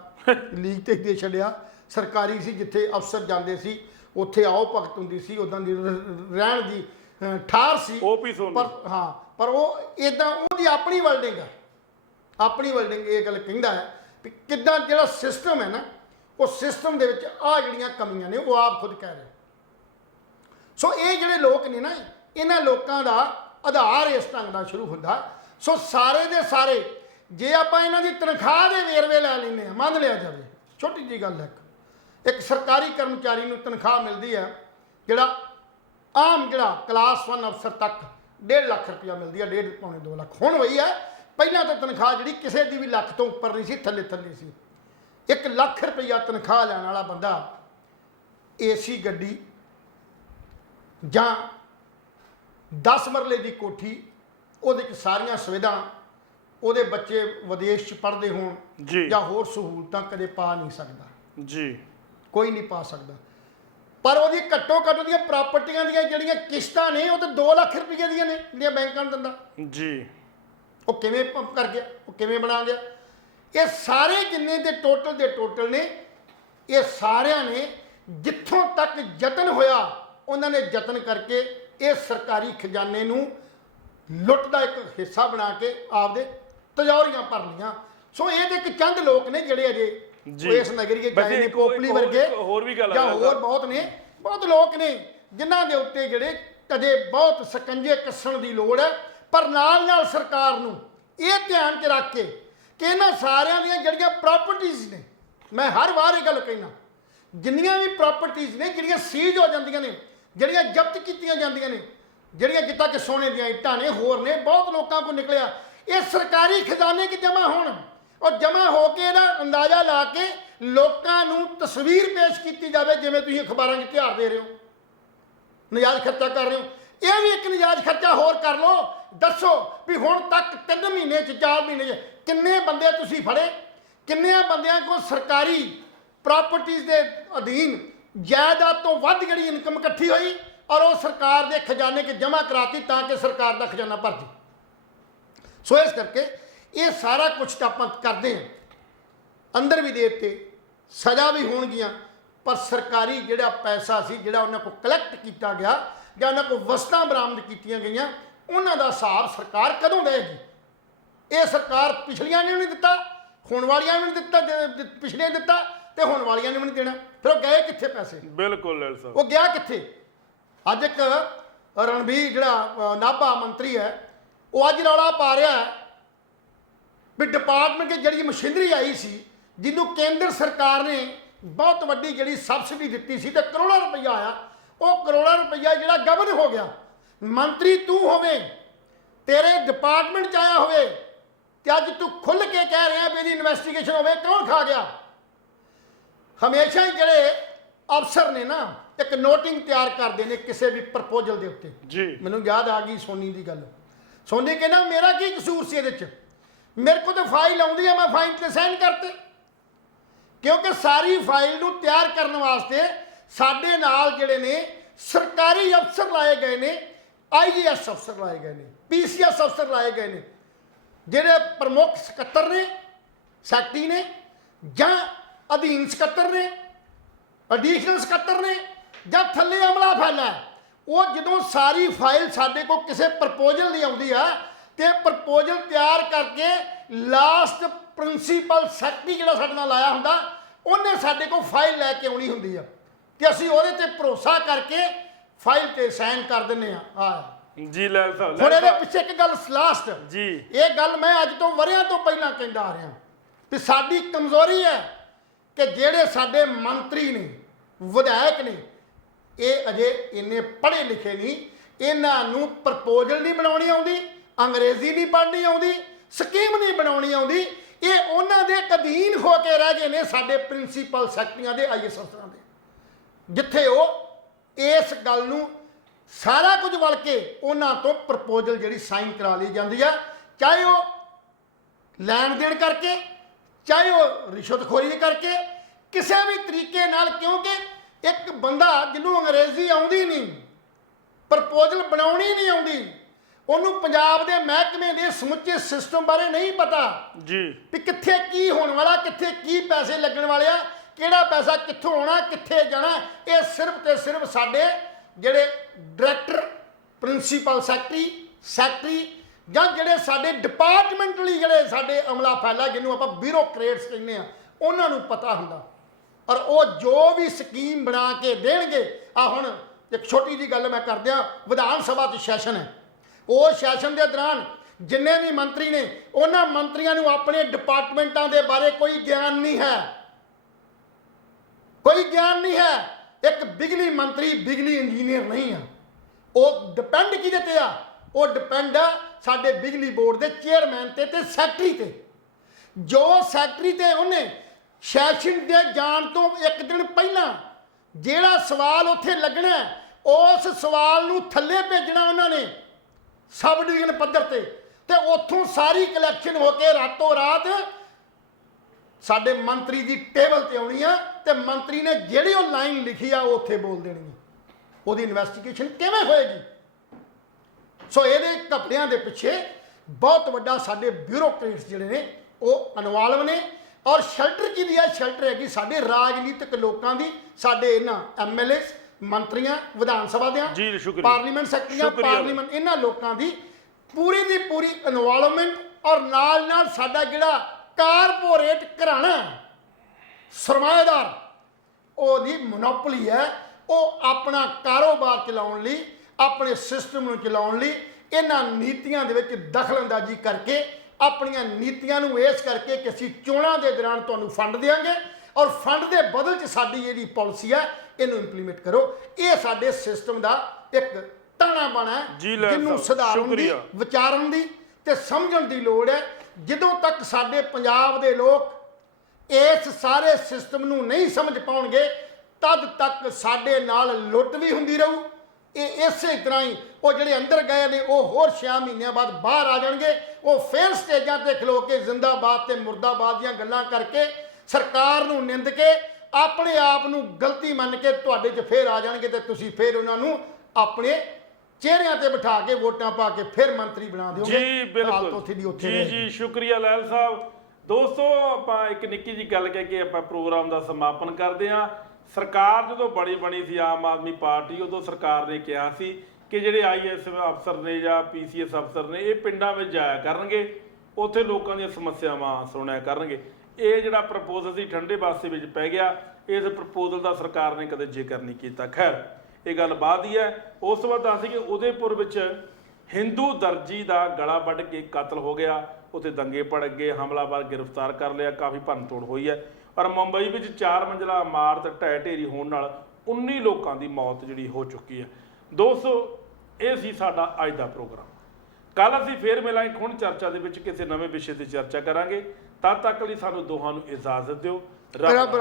ਲੀਕ ਤੇ ਦੇ ਛੱਡਿਆ। ਸਰਕਾਰੀ ਸੀ, ਜਿੱਥੇ ਅਫਸਰ ਜਾਂਦੇ ਸੀ ਉੱਥੇ ਆਓ ਭਗਤ ਹੁੰਦੀ ਸੀ, ਉੱਦਾਂ ਦੀ ਰਹਿਣ ਦੀ ਠਾਰ ਸੀ। ਪਰ ਹਾਂ, ਪਰ ਉਹ ਇੱਦਾਂ ਉਹਦੀ ਆਪਣੀ ਵਰਡਿੰਗ ਹੈ, ਆਪਣੀ ਵਰਡਿੰਗ ਇਹ ਗੱਲ ਕਹਿੰਦਾ ਹੈ ਵੀ ਕਿੱਦਾਂ ਜਿਹੜਾ ਸਿਸਟਮ ਹੈ ਨਾ, ਉਹ ਸਿਸਟਮ ਦੇ ਵਿੱਚ ਆਹ ਜਿਹੜੀਆਂ ਕਮੀਆਂ ਨੇ ਉਹ ਆਪ ਖੁਦ ਕਹਿ ਰਹੇ। ਸੋ ਇਹ ਜਿਹੜੇ ਲੋਕ ਨੇ ਨਾ, ਇਹਨਾਂ ਲੋਕਾਂ ਦਾ ਆਧਾਰ ਇਸ ਢੰਗ ਨਾਲ ਸ਼ੁਰੂ ਹੁੰਦਾ। ਸੋ ਸਾਰੇ ਦੇ ਸਾਰੇ ਜੇ ਆਪਾਂ ਇਹਨਾਂ ਦੀ ਤਨਖਾਹ ਦੇ ਵੇਰਵੇ ਲੈ ਲੈਂਦੇ ਹਾਂ, ਮੰਨ ਲਿਆ ਜਾਵੇ, ਛੋਟੀ ਜਿਹੀ ਗੱਲ ਹੈ, ਇੱਕ ਸਰਕਾਰੀ ਕਰਮਚਾਰੀ ਨੂੰ ਤਨਖਾਹ ਮਿਲਦੀ ਹੈ ਜਿਹੜਾ ਆਮ ਜਿਹੜਾ ਕਲਾਸ 1 ਅਫਸਰ ਤੱਕ 1.5 ਲੱਖ ਰੁਪਇਆ ਮਿਲਦੀ ਹੈ, 1.5 ਪੌਣੇ 2 ਲੱਖ ਹੁਣ ਹੋਈ ਹੈ। ਪਹਿਲਾਂ ਤਾਂ ਤਨਖਾਹ ਜਿਹੜੀ ਕਿਸੇ ਦੀ ਵੀ ਲੱਖ ਤੋਂ ਉੱਪਰ ਨਹੀਂ ਸੀ, ਥੱਲੇ ਥੱਲੇ ਸੀ। 1 ਲੱਖ ਰੁਪਇਆ ਤਨਖਾਹ ਲੈਣ ਵਾਲਾ ਬੰਦਾ ਏਸੀ ਗੱਡੀ ਜਾਂ 10 ਮਰਲੇ ਦੀ ਕੋਠੀ, ਉਹਦੇ 'ਚ ਸਾਰੀਆਂ ਸੁਵਿਧਾ, ਉਹਦੇ ਬੱਚੇ ਵਿਦੇਸ਼ 'ਚ ਪੜ੍ਹਦੇ ਹੋਣ ਜੀ ਜਾਂ ਹੋਰ ਸਹੂਲਤਾਂ ਕਦੇ ਪਾ ਨਹੀਂ ਸਕਦਾ ਜੀ, ਕੋਈ ਨਹੀਂ ਪਾ ਸਕਦਾ। ਪਰ ਉਹਦੀ ਘੱਟੋ ਘੱਟ ਦੀਆਂ ਪ੍ਰਾਪਰਟੀਆਂ ਦੀਆਂ ਜਿਹੜੀਆਂ ਕਿਸ਼ਤਾਂ ਨੇ ਉਹ ਤਾਂ 2 ਲੱਖ ਰੁਪਏ ਦੀਆਂ ਨੇ ਜਿਹੜੀਆਂ ਬੈਂਕਾਂ ਨੂੰ ਦਿੰਦਾ। ਜੀ ਉਹ ਕਿਵੇਂ ਪੰਪ ਕਰ ਗਿਆ, ਉਹ ਕਿਵੇਂ ਬਣਾ ਗਿਆ? ਇਹ ਸਾਰੇ ਜਿੰਨੇ ਦੇ ਟੋਟਲ ਨੇ, ਇਹ ਸਾਰਿਆਂ ਨੇ ਜਿੱਥੋਂ ਤੱਕ ਯਤਨ ਹੋਇਆ ਉਹਨਾਂ ਨੇ ਯਤਨ ਕਰਕੇ ਇਹ ਸਰਕਾਰੀ ਖਜ਼ਾਨੇ ਨੂੰ ਲੁੱਟ ਦਾ ਇੱਕ ਹਿੱਸਾ ਬਣਾ ਕੇ ਆਪਦੇ ਤਜੌਰੀਆਂ ਭਰ ਲਈਆਂ। ਸੋ ਇਹ ਤੇ ਇੱਕ ਚੰਦ ਲੋਕ ਨੇ ਜਿਹੜੇ ਅਜੇ ਇਸ ਨਗਰੀਏ ਚਾਹੇ ਨੇ ਪੋਪਲੀ ਵਰਗੇ ਹੋਰ ਵੀ ਗੱਲ ਜਾਂ ਹੋਰ ਬਹੁਤ ਲੋਕ ਨੇ ਜਿਨ੍ਹਾਂ ਦੇ ਉੱਤੇ ਜਿਹੜੇ ਕਦੇ ਬਹੁਤ ਸਕੰਜੇ ਕੱਸਣ ਦੀ ਲੋੜ ਹੈ। ਪਰ ਨਾਲ ਸਰਕਾਰ ਨੂੰ ਇਹ ਧਿਆਨ 'ਚ ਰੱਖ ਕੇ ਕਿ ਇਹਨਾਂ ਸਾਰਿਆਂ ਦੀਆਂ ਜਿਹੜੀਆਂ ਪ੍ਰਾਪਰਟੀਆਂ ਨੇ, ਮੈਂ ਹਰ ਵਾਰ ਇਹ ਗੱਲ ਕਹਿਣਾ, ਜਿੰਨੀਆਂ ਵੀ ਪ੍ਰਾਪਰਟੀਆਂ ਨੇ ਜਿਹੜੀਆਂ ਸੀਜ਼ ਹੋ ਜਾਂਦੀਆਂ ਨੇ, ਜਿਹੜੀਆਂ ਜ਼ਬਤ ਕੀਤੀਆਂ ਜਾਂਦੀਆਂ ਨੇ, ਜਿਹੜੀਆਂ ਜਿੱਦਾਂ ਕਿ ਸੋਨੇ ਦੀਆਂ ਇੱਟਾਂ ਨੇ, ਹੋਰ ਨੇ, ਬਹੁਤ ਲੋਕਾਂ ਕੋਲ ਨਿਕਲਿਆ, ਇਹ ਸਰਕਾਰੀ ਖਜ਼ਾਨੇ 'ਚ ਜਮ੍ਹਾਂ ਹੋਣ ਔਰ ਜਮ੍ਹਾਂ ਹੋ ਕੇ ਇਹਦਾ ਅੰਦਾਜ਼ਾ ਲਾ ਕੇ ਲੋਕਾਂ ਨੂੰ ਤਸਵੀਰ ਪੇਸ਼ ਕੀਤੀ ਜਾਵੇ। ਜਿਵੇਂ ਤੁਸੀਂ ਅਖਬਾਰਾਂ 'ਚ ਇਸ਼ਤਿਹਾਰ ਦੇ ਰਹੇ ਹੋ, ਨਜਾਇਜ਼ ਖਰਚਾ ਕਰ ਰਹੇ ਹੋ, ਇਹ ਵੀ ਇੱਕ ਨਜਾਇਜ਼ ਖਰਚਾ ਹੋਰ ਕਰ ਲਓ। ਦੱਸੋ ਵੀ ਹੁਣ ਤੱਕ 3 ਮਹੀਨੇ 'ਚ 4 ਮਹੀਨੇ 'ਚ ਕਿੰਨੇ ਬੰਦੇ ਤੁਸੀਂ ਫੜੇ, ਕਿੰਨੇ ਬੰਦਿਆਂ ਕੋਲ ਸਰਕਾਰੀ ਪ੍ਰਾਪਰਟੀਆਂ ਦੇ ਅਧੀਨ ਜਾਇਦਾਦ ਤੋਂ ਵੱਧ ਜਿਹੜੀ ਇਨਕਮ ਇਕੱਠੀ ਹੋਈ ਔਰ ਉਹ ਸਰਕਾਰ ਦੇ ਖਜ਼ਾਨੇ 'ਚ ਜਮ੍ਹਾਂ ਕਰਾਤੀ ਤਾਂ ਕਿ ਸਰਕਾਰ ਦਾ ਖਜ਼ਾਨਾ ਭਰ ਜੇ। ਸੋ ਇਸ ਕਰਕੇ ਇਹ ਸਾਰਾ ਕੁਝ ਤਾਂ ਆਪਾਂ ਕਰਦੇ ਹਾਂ, ਅੰਦਰ ਵੀ ਦੇ ਦਿੱਤੇ, ਸਜ਼ਾ ਵੀ ਹੋਣਗੀਆਂ, ਪਰ ਸਰਕਾਰੀ ਜਿਹੜਾ ਪੈਸਾ ਸੀ ਜਿਹੜਾ ਉਹਨਾਂ ਕੋਲ ਕਲੈਕਟ ਕੀਤਾ ਗਿਆ ਜਾਂ ਉਹਨਾਂ ਕੋਲ ਵਸਤਾਂ ਬਰਾਮਦ ਕੀਤੀਆਂ ਗਈਆਂ, ਉਹਨਾਂ ਦਾ ਹਿਸਾਬ ਸਰਕਾਰ ਕਦੋਂ ਦੇਗੀ? ਇਹ ਸਰਕਾਰ ਪਿਛਲੀਆਂ ਨੇ ਵੀ ਨਹੀਂ ਦਿੱਤਾ, ਹੁਣ ਵਾਲੀਆਂ ਵੀ ਨਹੀਂ ਦਿੱਤਾ, ਪਿਛਲੇ ਦਿੱਤਾ ਤੇ ਹੁਣ ਵਾਲੀਆਂ ਨੇ ਵੀ ਨਹੀਂ ਦੇਣਾ। ਫਿਰ ਉਹ ਗਏ ਕਿੱਥੇ ਪੈਸੇ? ਬਿਲਕੁਲ ਲੈਲ ਸਾਹਿਬ, ਉਹ ਗਿਆ ਕਿੱਥੇ? ਅੱਜ ਇੱਕ ਰਣਬੀਰ ਜਿਹੜਾ ਨਾਭਾ ਮੰਤਰੀ ਹੈ, ਉਹ ਅੱਜ ਰੌਲਾ ਪਾ ਰਿਹਾ ਹੈ ਵੀ ਡਿਪਾਰਟਮੈਂਟ ਦੀ ਜਿਹੜੀ ਮਸ਼ੀਨਰੀ ਆਈ ਸੀ, ਜਿਹਨੂੰ ਕੇਂਦਰ ਸਰਕਾਰ ਨੇ ਬਹੁਤ ਵੱਡੀ ਜਿਹੜੀ ਸਬਸਿਡੀ ਦਿੱਤੀ ਸੀ ਤੇ ਕਰੋੜਾਂ ਰੁਪਈਆ ਆਇਆ, ਉਹ ਕਰੋੜਾਂ ਰੁਪਈਆ ਜਿਹੜਾ ਗਬਨ ਹੋ ਗਿਆ। ਮੰਤਰੀ ਤੂੰ ਹੋਵੇ, ਤੇਰੇ ਡਿਪਾਰਟਮੈਂਟ 'ਚ ਆਇਆ ਹੋਵੇ ਤੇ ਅੱਜ ਤੂੰ ਖੁੱਲ੍ਹ ਕੇ ਕਹਿ ਰਿਹਾ ਵੀ ਇਹਦੀ ਇਨਵੈਸਟੀਗੇਸ਼ਨ ਹੋਵੇ, ਕੌਣ ਖਾ ਗਿਆ? ਹਮੇਸ਼ਾ ਹੀ ਜਿਹੜੇ ਅਫਸਰ ਨੇ ਨਾ ਇੱਕ ਨੋਟਿੰਗ ਤਿਆਰ ਕਰਦੇ ਨੇ ਕਿਸੇ ਵੀ ਪ੍ਰਪੋਜ਼ਲ ਦੇ ਉੱਤੇ। ਜੀ ਮੈਨੂੰ ਯਾਦ ਆ ਗਈ ਸੋਨੀ ਦੀ ਗੱਲ। ਸੋਨੀ ਕਹਿੰਦਾ ਮੇਰਾ ਕੀ ਕਸੂਰ ਸੀ ਇਹਦੇ 'ਚ, ਮੇਰੇ ਕੋਲ ਤਾਂ ਫਾਈਲ ਆਉਂਦੀ ਆ, ਮੈਂ ਫਾਈਲ 'ਤੇ ਸਾਈਨ ਕਰਤੇ। ਕਿਉਂਕਿ ਸਾਰੀ ਫਾਈਲ ਨੂੰ ਤਿਆਰ ਕਰਨ ਵਾਸਤੇ ਸਾਡੇ ਨਾਲ ਜਿਹੜੇ ਨੇ ਸਰਕਾਰੀ ਅਫਸਰ ਲਾਏ ਗਏ ਨੇ, IAS ਅਫਸਰ ਲਾਏ ਗਏ ਨੇ, PCS ਅਫਸਰ ਲਾਏ ਗਏ ਨੇ, ਜਿਹੜੇ ਪ੍ਰਮੁੱਖ ਸਕੱਤਰ ਨੇ, ਸੈਕਟਰੀ ਨੇ ਜਾਂ ਅਧੀਨ ਸਕੱਤਰ ਨੇ, ਐਡੀਸ਼ਨਲ ਸਕੱਤਰ ਨੇ ਜਾਂ ਥੱਲੇ ਅਮਲਾ ਫੈਲਾ। ਉਹ ਜਦੋਂ ਸਾਰੀ ਫਾਈਲ ਸਾਡੇ ਕੋਲ ਕਿਸੇ ਪ੍ਰਪੋਜ਼ਲ ਦੀ ਆਉਂਦੀ ਆ ਤੇ ਪ੍ਰਪੋਜ਼ਲ ਤਿਆਰ ਕਰਕੇ ਲਾਸਟ ਪ੍ਰਿੰਸੀਪਲ ਸੈਕਟਰੀ ਜਿਹੜਾ ਸਾਡੇ ਨਾਲ ਆਇਆ ਹੁੰਦਾ, ਉਹਨੇ ਸਾਡੇ ਕੋਲ ਫਾਈਲ ਲੈ ਕੇ ਆਉਣੀ ਹੁੰਦੀ ਆ ਕਿ ਅਸੀਂ ਉਹਦੇ ਤੇ ਭਰੋਸਾ ਕਰਕੇ ਫਾਈਲ ਤੇ ਸਾਈਨ ਕਰ ਦਿੰਦੇ ਆ। ਜੀ ਲੈਲ ਸਾਹਿਬ, ਹੁਣ ਇਹਦੇ ਪਿੱਛੇ ਇੱਕ ਗੱਲ ਲਾਸਟ ਜੀ, ਇਹ ਗੱਲ ਮੈਂ ਅੱਜ ਤੋਂ ਵਰਿਆਂ ਤੋਂ ਪਹਿਲਾਂ ਕਹਿੰਦਾ ਆ ਰਿਹਾ ਕਿ ਸਾਡੀ ਕਮਜ਼ੋਰੀ ਹੈ ਕਿ ਜਿਹੜੇ ਸਾਡੇ ਮੰਤਰੀ ਨੇ, ਵਿਧਾਇਕ ਨੇ, ਇਹ ਅਜੇ ਇੰਨੇ ਪੜ੍ਹੇ ਲਿਖੇ ਨਹੀਂ, ਇਹਨਾਂ ਨੂੰ ਪ੍ਰਪੋਜ਼ਲ ਨਹੀਂ ਬਣਾਉਣੀ ਆਉਂਦੀ, ਅੰਗਰੇਜ਼ੀ ਨਹੀਂ ਪੜ੍ਹਨੀ ਆਉਂਦੀ, ਸਕੀਮ ਨਹੀਂ ਬਣਾਉਣੀ ਆਉਂਦੀ। ਇਹ ਉਹਨਾਂ ਦੇ ਅਧੀਨ ਹੋ ਕੇ ਰਹਿ ਗਏ ਨੇ ਸਾਡੇ ਪ੍ਰਿੰਸੀਪਲ ਸੈਕਟਰੀਆਂ ਦੇ, IAS ਅਫਸਰਾਂ ਦੇ, ਜਿੱਥੇ ਉਹ ਇਸ ਗੱਲ ਨੂੰ ਸਾਰਾ ਕੁਝ ਵਲ ਕੇ ਉਹਨਾਂ ਤੋਂ ਪ੍ਰਪੋਜ਼ਲ ਜਿਹੜੀ ਸਾਈਨ ਕਰਾ ਲਈ ਜਾਂਦੀ ਆ, ਚਾਹੇ ਉਹ ਲੈਣ ਦੇਣ ਕਰਕੇ, ਚਾਹੇ ਉਹ ਰਿਸ਼ਵਤਖੋਰੀ ਕਰਕੇ, ਕਿਸੇ ਵੀ ਤਰੀਕੇ ਨਾਲ। ਕਿਉਂਕਿ ਇੱਕ ਬੰਦਾ ਜਿਹਨੂੰ ਅੰਗਰੇਜ਼ੀ ਆਉਂਦੀ ਨਹੀਂ, ਪ੍ਰਪੋਜ਼ਲ ਬਣਾਉਣੀ ਨਹੀਂ ਆਉਂਦੀ, ਉਹਨੂੰ ਪੰਜਾਬ ਦੇ ਮਹਿਕਮੇ ਦੇ ਸਮੁੱਚੇ ਸਿਸਟਮ ਬਾਰੇ ਨਹੀਂ ਪਤਾ ਜੀ, ਵੀ ਕਿੱਥੇ ਕੀ ਹੋਣ ਵਾਲਾ, ਕਿੱਥੇ ਕੀ ਪੈਸੇ ਲੱਗਣ ਵਾਲੇ ਆ, ਕਿਹੜਾ ਪੈਸਾ ਕਿੱਥੋਂ ਆਉਣਾ, ਕਿੱਥੇ ਜਾਣਾ। ਇਹ ਸਿਰਫ ਤੇ ਸਿਰਫ ਸਾਡੇ ਜਿਹੜੇ ਡਾਇਰੈਕਟਰ, ਪ੍ਰਿੰਸੀਪਲ ਸੈਕਟਰੀ ਜਾਂ ਜਿਹੜੇ ਸਾਡੇ ਡਿਪਾਰਟਮੈਂਟਲੀ ਜਿਹੜੇ ਸਾਡੇ ਅਮਲਾ ਫੈਲਾ, ਜਿਹਨੂੰ ਆਪਾਂ ਬਿਊਰੋਕਰੇਟਸ ਕਹਿੰਦੇ ਆ, ਉਹਨਾਂ ਨੂੰ ਪਤਾ ਹੁੰਦਾ। ਔਰ ਉਹ ਜੋ ਵੀ ਸਕੀਮ ਬਣਾ ਕੇ ਦੇਣਗੇ। ਆ ਹੁਣ ਇੱਕ ਛੋਟੀ ਜਿਹੀ ਗੱਲ ਮੈਂ ਕਰਦਿਆਂ, ਵਿਧਾਨ ਸਭਾ 'ਚ ਸੈਸ਼ਨ ਹੈ, ਉਹ ਸੈਸ਼ਨ ਦੇ ਦੌਰਾਨ ਜਿੰਨੇ ਵੀ ਮੰਤਰੀ ਨੇ ਉਹਨਾਂ ਮੰਤਰੀਆਂ ਨੂੰ ਆਪਣੇ ਡਿਪਾਰਟਮੈਂਟਾਂ ਦੇ ਬਾਰੇ ਕੋਈ ਗਿਆਨ ਨਹੀਂ ਹੈ, ਕੋਈ ਗਿਆਨ ਨਹੀਂ ਹੈ। ਇੱਕ ਬਿਜਲੀ ਮੰਤਰੀ ਬਿਜਲੀ ਇੰਜੀਨੀਅਰ ਨਹੀਂ ਆ, ਉਹ ਡਿਪੈਂਡ ਕਿਹਦੇ ਤੇ ਆ? ਉਹ ਡਿਪੈਂਡ ਆ ਸਾਡੇ ਬਿਜਲੀ ਬੋਰਡ ਦੇ ਚੇਅਰਮੈਨ ਤੇ ਸੈਕਟਰੀ ਤੇ। ਜੋ ਸੈਕਟਰੀ ਤੇ ਉਹਨੇ ਸੈਸ਼ਨ ਦੇ ਜਾਣ ਤੋਂ ਇੱਕ ਦਿਨ ਪਹਿਲਾਂ ਜਿਹੜਾ ਸਵਾਲ ਉੱਥੇ ਲੱਗਣਾ ਉਸ ਸਵਾਲ ਨੂੰ ਥੱਲੇ ਭੇਜਣਾ ਉਹਨਾਂ ਨੇ ਸਬ ਡਿਵੀਜ਼ਨ ਪੱਧਰ ਤੇ ਉੱਥੋਂ ਸਾਰੀ ਕਲੈਕਸ਼ਨ ਹੋ ਕੇ ਰਾਤੋਂ ਰਾਤ ਸਾਡੇ ਮੰਤਰੀ ਦੀ ਟੇਬਲ ਤੇ ਆਉਣੀ ਆ ਤੇ ਮੰਤਰੀ ਨੇ ਜਿਹੜੀ ਉਹ ਲਾਈਨ ਲਿਖੀ ਆ ਉਹ ਉੱਥੇ ਬੋਲ ਦੇਣੀ ਆ। ਉਹਦੀ ਇਨਵੈਸਟੀਗੇਸ਼ਨ ਕਿਵੇਂ ਹੋਏਗੀ? ਸੋ ਇਹਦੇ ਘਪਲਿਆਂ ਦੇ ਪਿੱਛੇ ਬਹੁਤ ਵੱਡਾ ਸਾਡੇ ਬਿਊਰੋਕਰੇਟਸ ਜਿਹੜੇ ਨੇ ਉਹ ਇਨਵੋਲਵ ਨੇ। ਔਰ ਸ਼ੈਲਟਰ ਕੀ ਦੀ ਹੈ? ਸ਼ੈਲਟਰ ਹੈਗੀ ਸਾਡੇ ਰਾਜਨੀਤਿਕ ਲੋਕਾਂ ਦੀ, ਸਾਡੇ ਇਹਨਾਂ ਐਮਐਲਏ ਮੰਤਰੀਆਂ, ਵਿਧਾਨ ਸਭਾ ਦੇ ਪਾਰਲੀਮੈਂਟ ਸੈਕਟਰੀਆਂ, ਪਾਰਲੀਮੈਂਟ, ਇਹਨਾਂ ਲੋਕਾਂ ਦੀ ਪੂਰੀ ਇਨਵੋਲਵਮੈਂਟ। ਔਰ ਨਾਲ ਸਾਡਾ ਜਿਹੜਾ ਕਾਰਪੋਰੇਟ ਘਰਾਣਾ ਸਰਮਾਏਦਾਰ ਉਹਦੀ ਮੋਨੋਪੋਲੀ ਹੈ, ਉਹ ਆਪਣਾ ਕਾਰੋਬਾਰ ਚਲਾਉਣ ਲਈ, ਆਪਣੇ ਸਿਸਟਮ ਨੂੰ ਚਲਾਉਣ ਲਈ ਇਹਨਾਂ ਨੀਤੀਆਂ ਦੇ ਵਿੱਚ ਦਖਲਅੰਦਾਜ਼ੀ ਕਰਕੇ ਆਪਣੀਆਂ ਨੀਤੀਆਂ ਨੂੰ ਇਸ ਕਰਕੇ ਕਿ ਅਸੀਂ ਚੋਣਾਂ ਦੇ ਦੌਰਾਨ ਤੁਹਾਨੂੰ ਫੰਡ ਦੇਵਾਂਗੇ ਔਰ ਫੰਡ ਦੇ ਬਦਲ 'ਚ ਸਾਡੀ ਜਿਹੜੀ ਪਾਲਿਸੀ ਹੈ ਇਹਨੂੰ ਇੰਪਲੀਮੈਂਟ ਕਰੋ। ਇਹ ਸਾਡੇ ਸਿਸਟਮ ਦਾ ਇੱਕ ਤਾਣਾ ਬਾਣਾ ਹੈ ਜਿਹਨੂੰ ਸੁਧਾਰਨ ਦੀ, ਵਿਚਾਰਨ ਦੀ ਤੇ ਸਮਝਣ ਦੀ ਲੋੜ ਹੈ। ਜਦੋਂ ਤੱਕ ਸਾਡੇ ਪੰਜਾਬ ਦੇ ਲੋਕ ਇਸ ਸਾਰੇ ਸਿਸਟਮ ਨੂੰ ਨਹੀਂ ਸਮਝ ਪਾਉਣਗੇ ਤਦ ਤੱਕ ਸਾਡੇ ਨਾਲ ਲੁੱਟ ਵੀ ਹੁੰਦੀ ਰਹੂ। ਇਹ ਇਸੇ ਤਰ੍ਹਾਂ ਹੀ ਉਹ ਜਿਹੜੇ ਅੰਦਰ ਗਏ ਨੇ ਉਹ ਹੋਰ 6 ਮਹੀਨਿਆਂ ਬਾਅਦ ਬਾਹਰ ਆ ਜਾਣਗੇ। ਉਹ ਫੇਰ ਸਟੇਜਾਂ ਤੇ ਖਲੋ ਕੇ ਜ਼ਿੰਦਾਬਾਦ ਤੇ ਮੁਰਦਾਬਾਦ ਦੀਆਂ ਗੱਲਾਂ ਕਰਕੇ ਸਰਕਾਰ ਨੂੰ ਨਿੰਦ ਕੇ ਆਪਣੇ ਆਪ ਨੂੰ ਗਲਤੀ ਮੰਨ ਕੇ ਤੁਹਾਡੇ 'ਚ ਫੇਰ ਆ ਜਾਣਗੇ ਤੇ ਤੁਸੀਂ ਫੇਰ ਉਹਨਾਂ ਨੂੰ ਆਪਣੇ ਚਿਹਰਿਆਂ ਤੇ ਬਿਠਾ ਕੇ ਵੋਟਾਂ ਪਾ ਕੇ ਫਿਰ ਮੰਤਰੀ ਬਣਾ ਦਿਓਗੇ। ਜੀ ਬਿਲਕੁਲ ਜੀ, ਸ਼ੁਕਰੀਆ ਲਹਿਲ ਸਾਹਿਬ। ਦੋਸਤੋ, ਆਪਾਂ ਇੱਕ ਨਿੱਕੀ ਜਿਹੀ ਗੱਲ ਕਹਿ ਕੇ ਆਪਾਂ ਪ੍ਰੋਗਰਾਮ ਦਾ ਸਮਾਪਨ ਕਰਦੇ ਹਾਂ। ਸਰਕਾਰ ਜਦੋਂ ਬਣੀ ਸੀ ਆਮ ਆਦਮੀ ਪਾਰਟੀ, ਉਦੋਂ ਸਰਕਾਰ ਨੇ ਕਿਹਾ ਸੀ ਕਿ ਜਿਹੜੇ IAS ਅਫਸਰ ਨੇ ਜਾਂ PCS ਅਫਸਰ ਨੇ ਇਹ ਪਿੰਡਾਂ ਵਿੱਚ ਜਾਇਆ ਕਰਨਗੇ, ਉੱਥੇ ਲੋਕਾਂ ਦੀਆਂ ਸਮੱਸਿਆਵਾਂ ਸੁਣਿਆ ਕਰਨਗੇ। ਇਹ ਜਿਹੜਾ ਪ੍ਰਪੋਜ਼ਲ ਸੀ ਠੰਡੇ ਬਾਸੇ ਵਿੱਚ ਪੈ ਗਿਆ। ਇਸ ਪ੍ਰਪੋਜ਼ਲ ਦਾ ਸਰਕਾਰ ਨੇ ਕਦੇ ਜ਼ਿਕਰ ਨਹੀਂ ਕੀਤਾ। ਖੈਰ, ਇਹ ਗੱਲ ਬਾਅਦ ਦੀ ਹੈ। ਉਸ ਤੋਂ ਬਾਅਦ ਦੱਸ ਕਿ ਉਦੈਪੁਰ ਵਿੱਚ ਹਿੰਦੂ ਦਰਜੀ ਦਾ ਗਲਾ ਵੱਢ ਕੇ ਕਤਲ ਹੋ ਗਿਆ। ਉੱਥੇ ਦੰਗੇ ਭੜ ਗਏ, ਹਮਲਾਵਰ ਗ੍ਰਿਫਤਾਰ ਕਰ ਲਿਆ, ਕਾਫੀ ਭੰਨਤੋੜ ਹੋਈ ਹੈ। ਪਰ ਮੁੰਬਈ ਵਿੱਚ 4 ਮੰਜ਼ਿਲਾ ਇਮਾਰਤ ਢਹਿ ਢੇਰੀ ਹੋਣ ਨਾਲ 19 ਲੋਕਾਂ ਦੀ ਮੌਤ ਜਿਹੜੀ ਹੋ ਚੁੱਕੀ ਹੈ। ਦੋਸਤੋ, ਇਹ ਸੀ ਸਾਡਾ ਅੱਜ ਦਾ ਪ੍ਰੋਗਰਾਮ। ਕੱਲ ਅਸੀਂ ਫੇਰ ਮਿਲਾਂਗੇ ਹੁਣ ਚਰਚਾ ਦੇ ਵਿੱਚ ਕਿਸੇ ਨਵੇਂ ਵਿਸ਼ੇ ਤੇ ਚਰਚਾ ਕਰਾਂਗੇ। ਤਦ ਤੱਕ ਲਈ ਸਾਨੂੰ ਦੋਹਾਂ ਨੂੰ ਇਜਾਜ਼ਤ ਦਿਓ। ਰੱਬ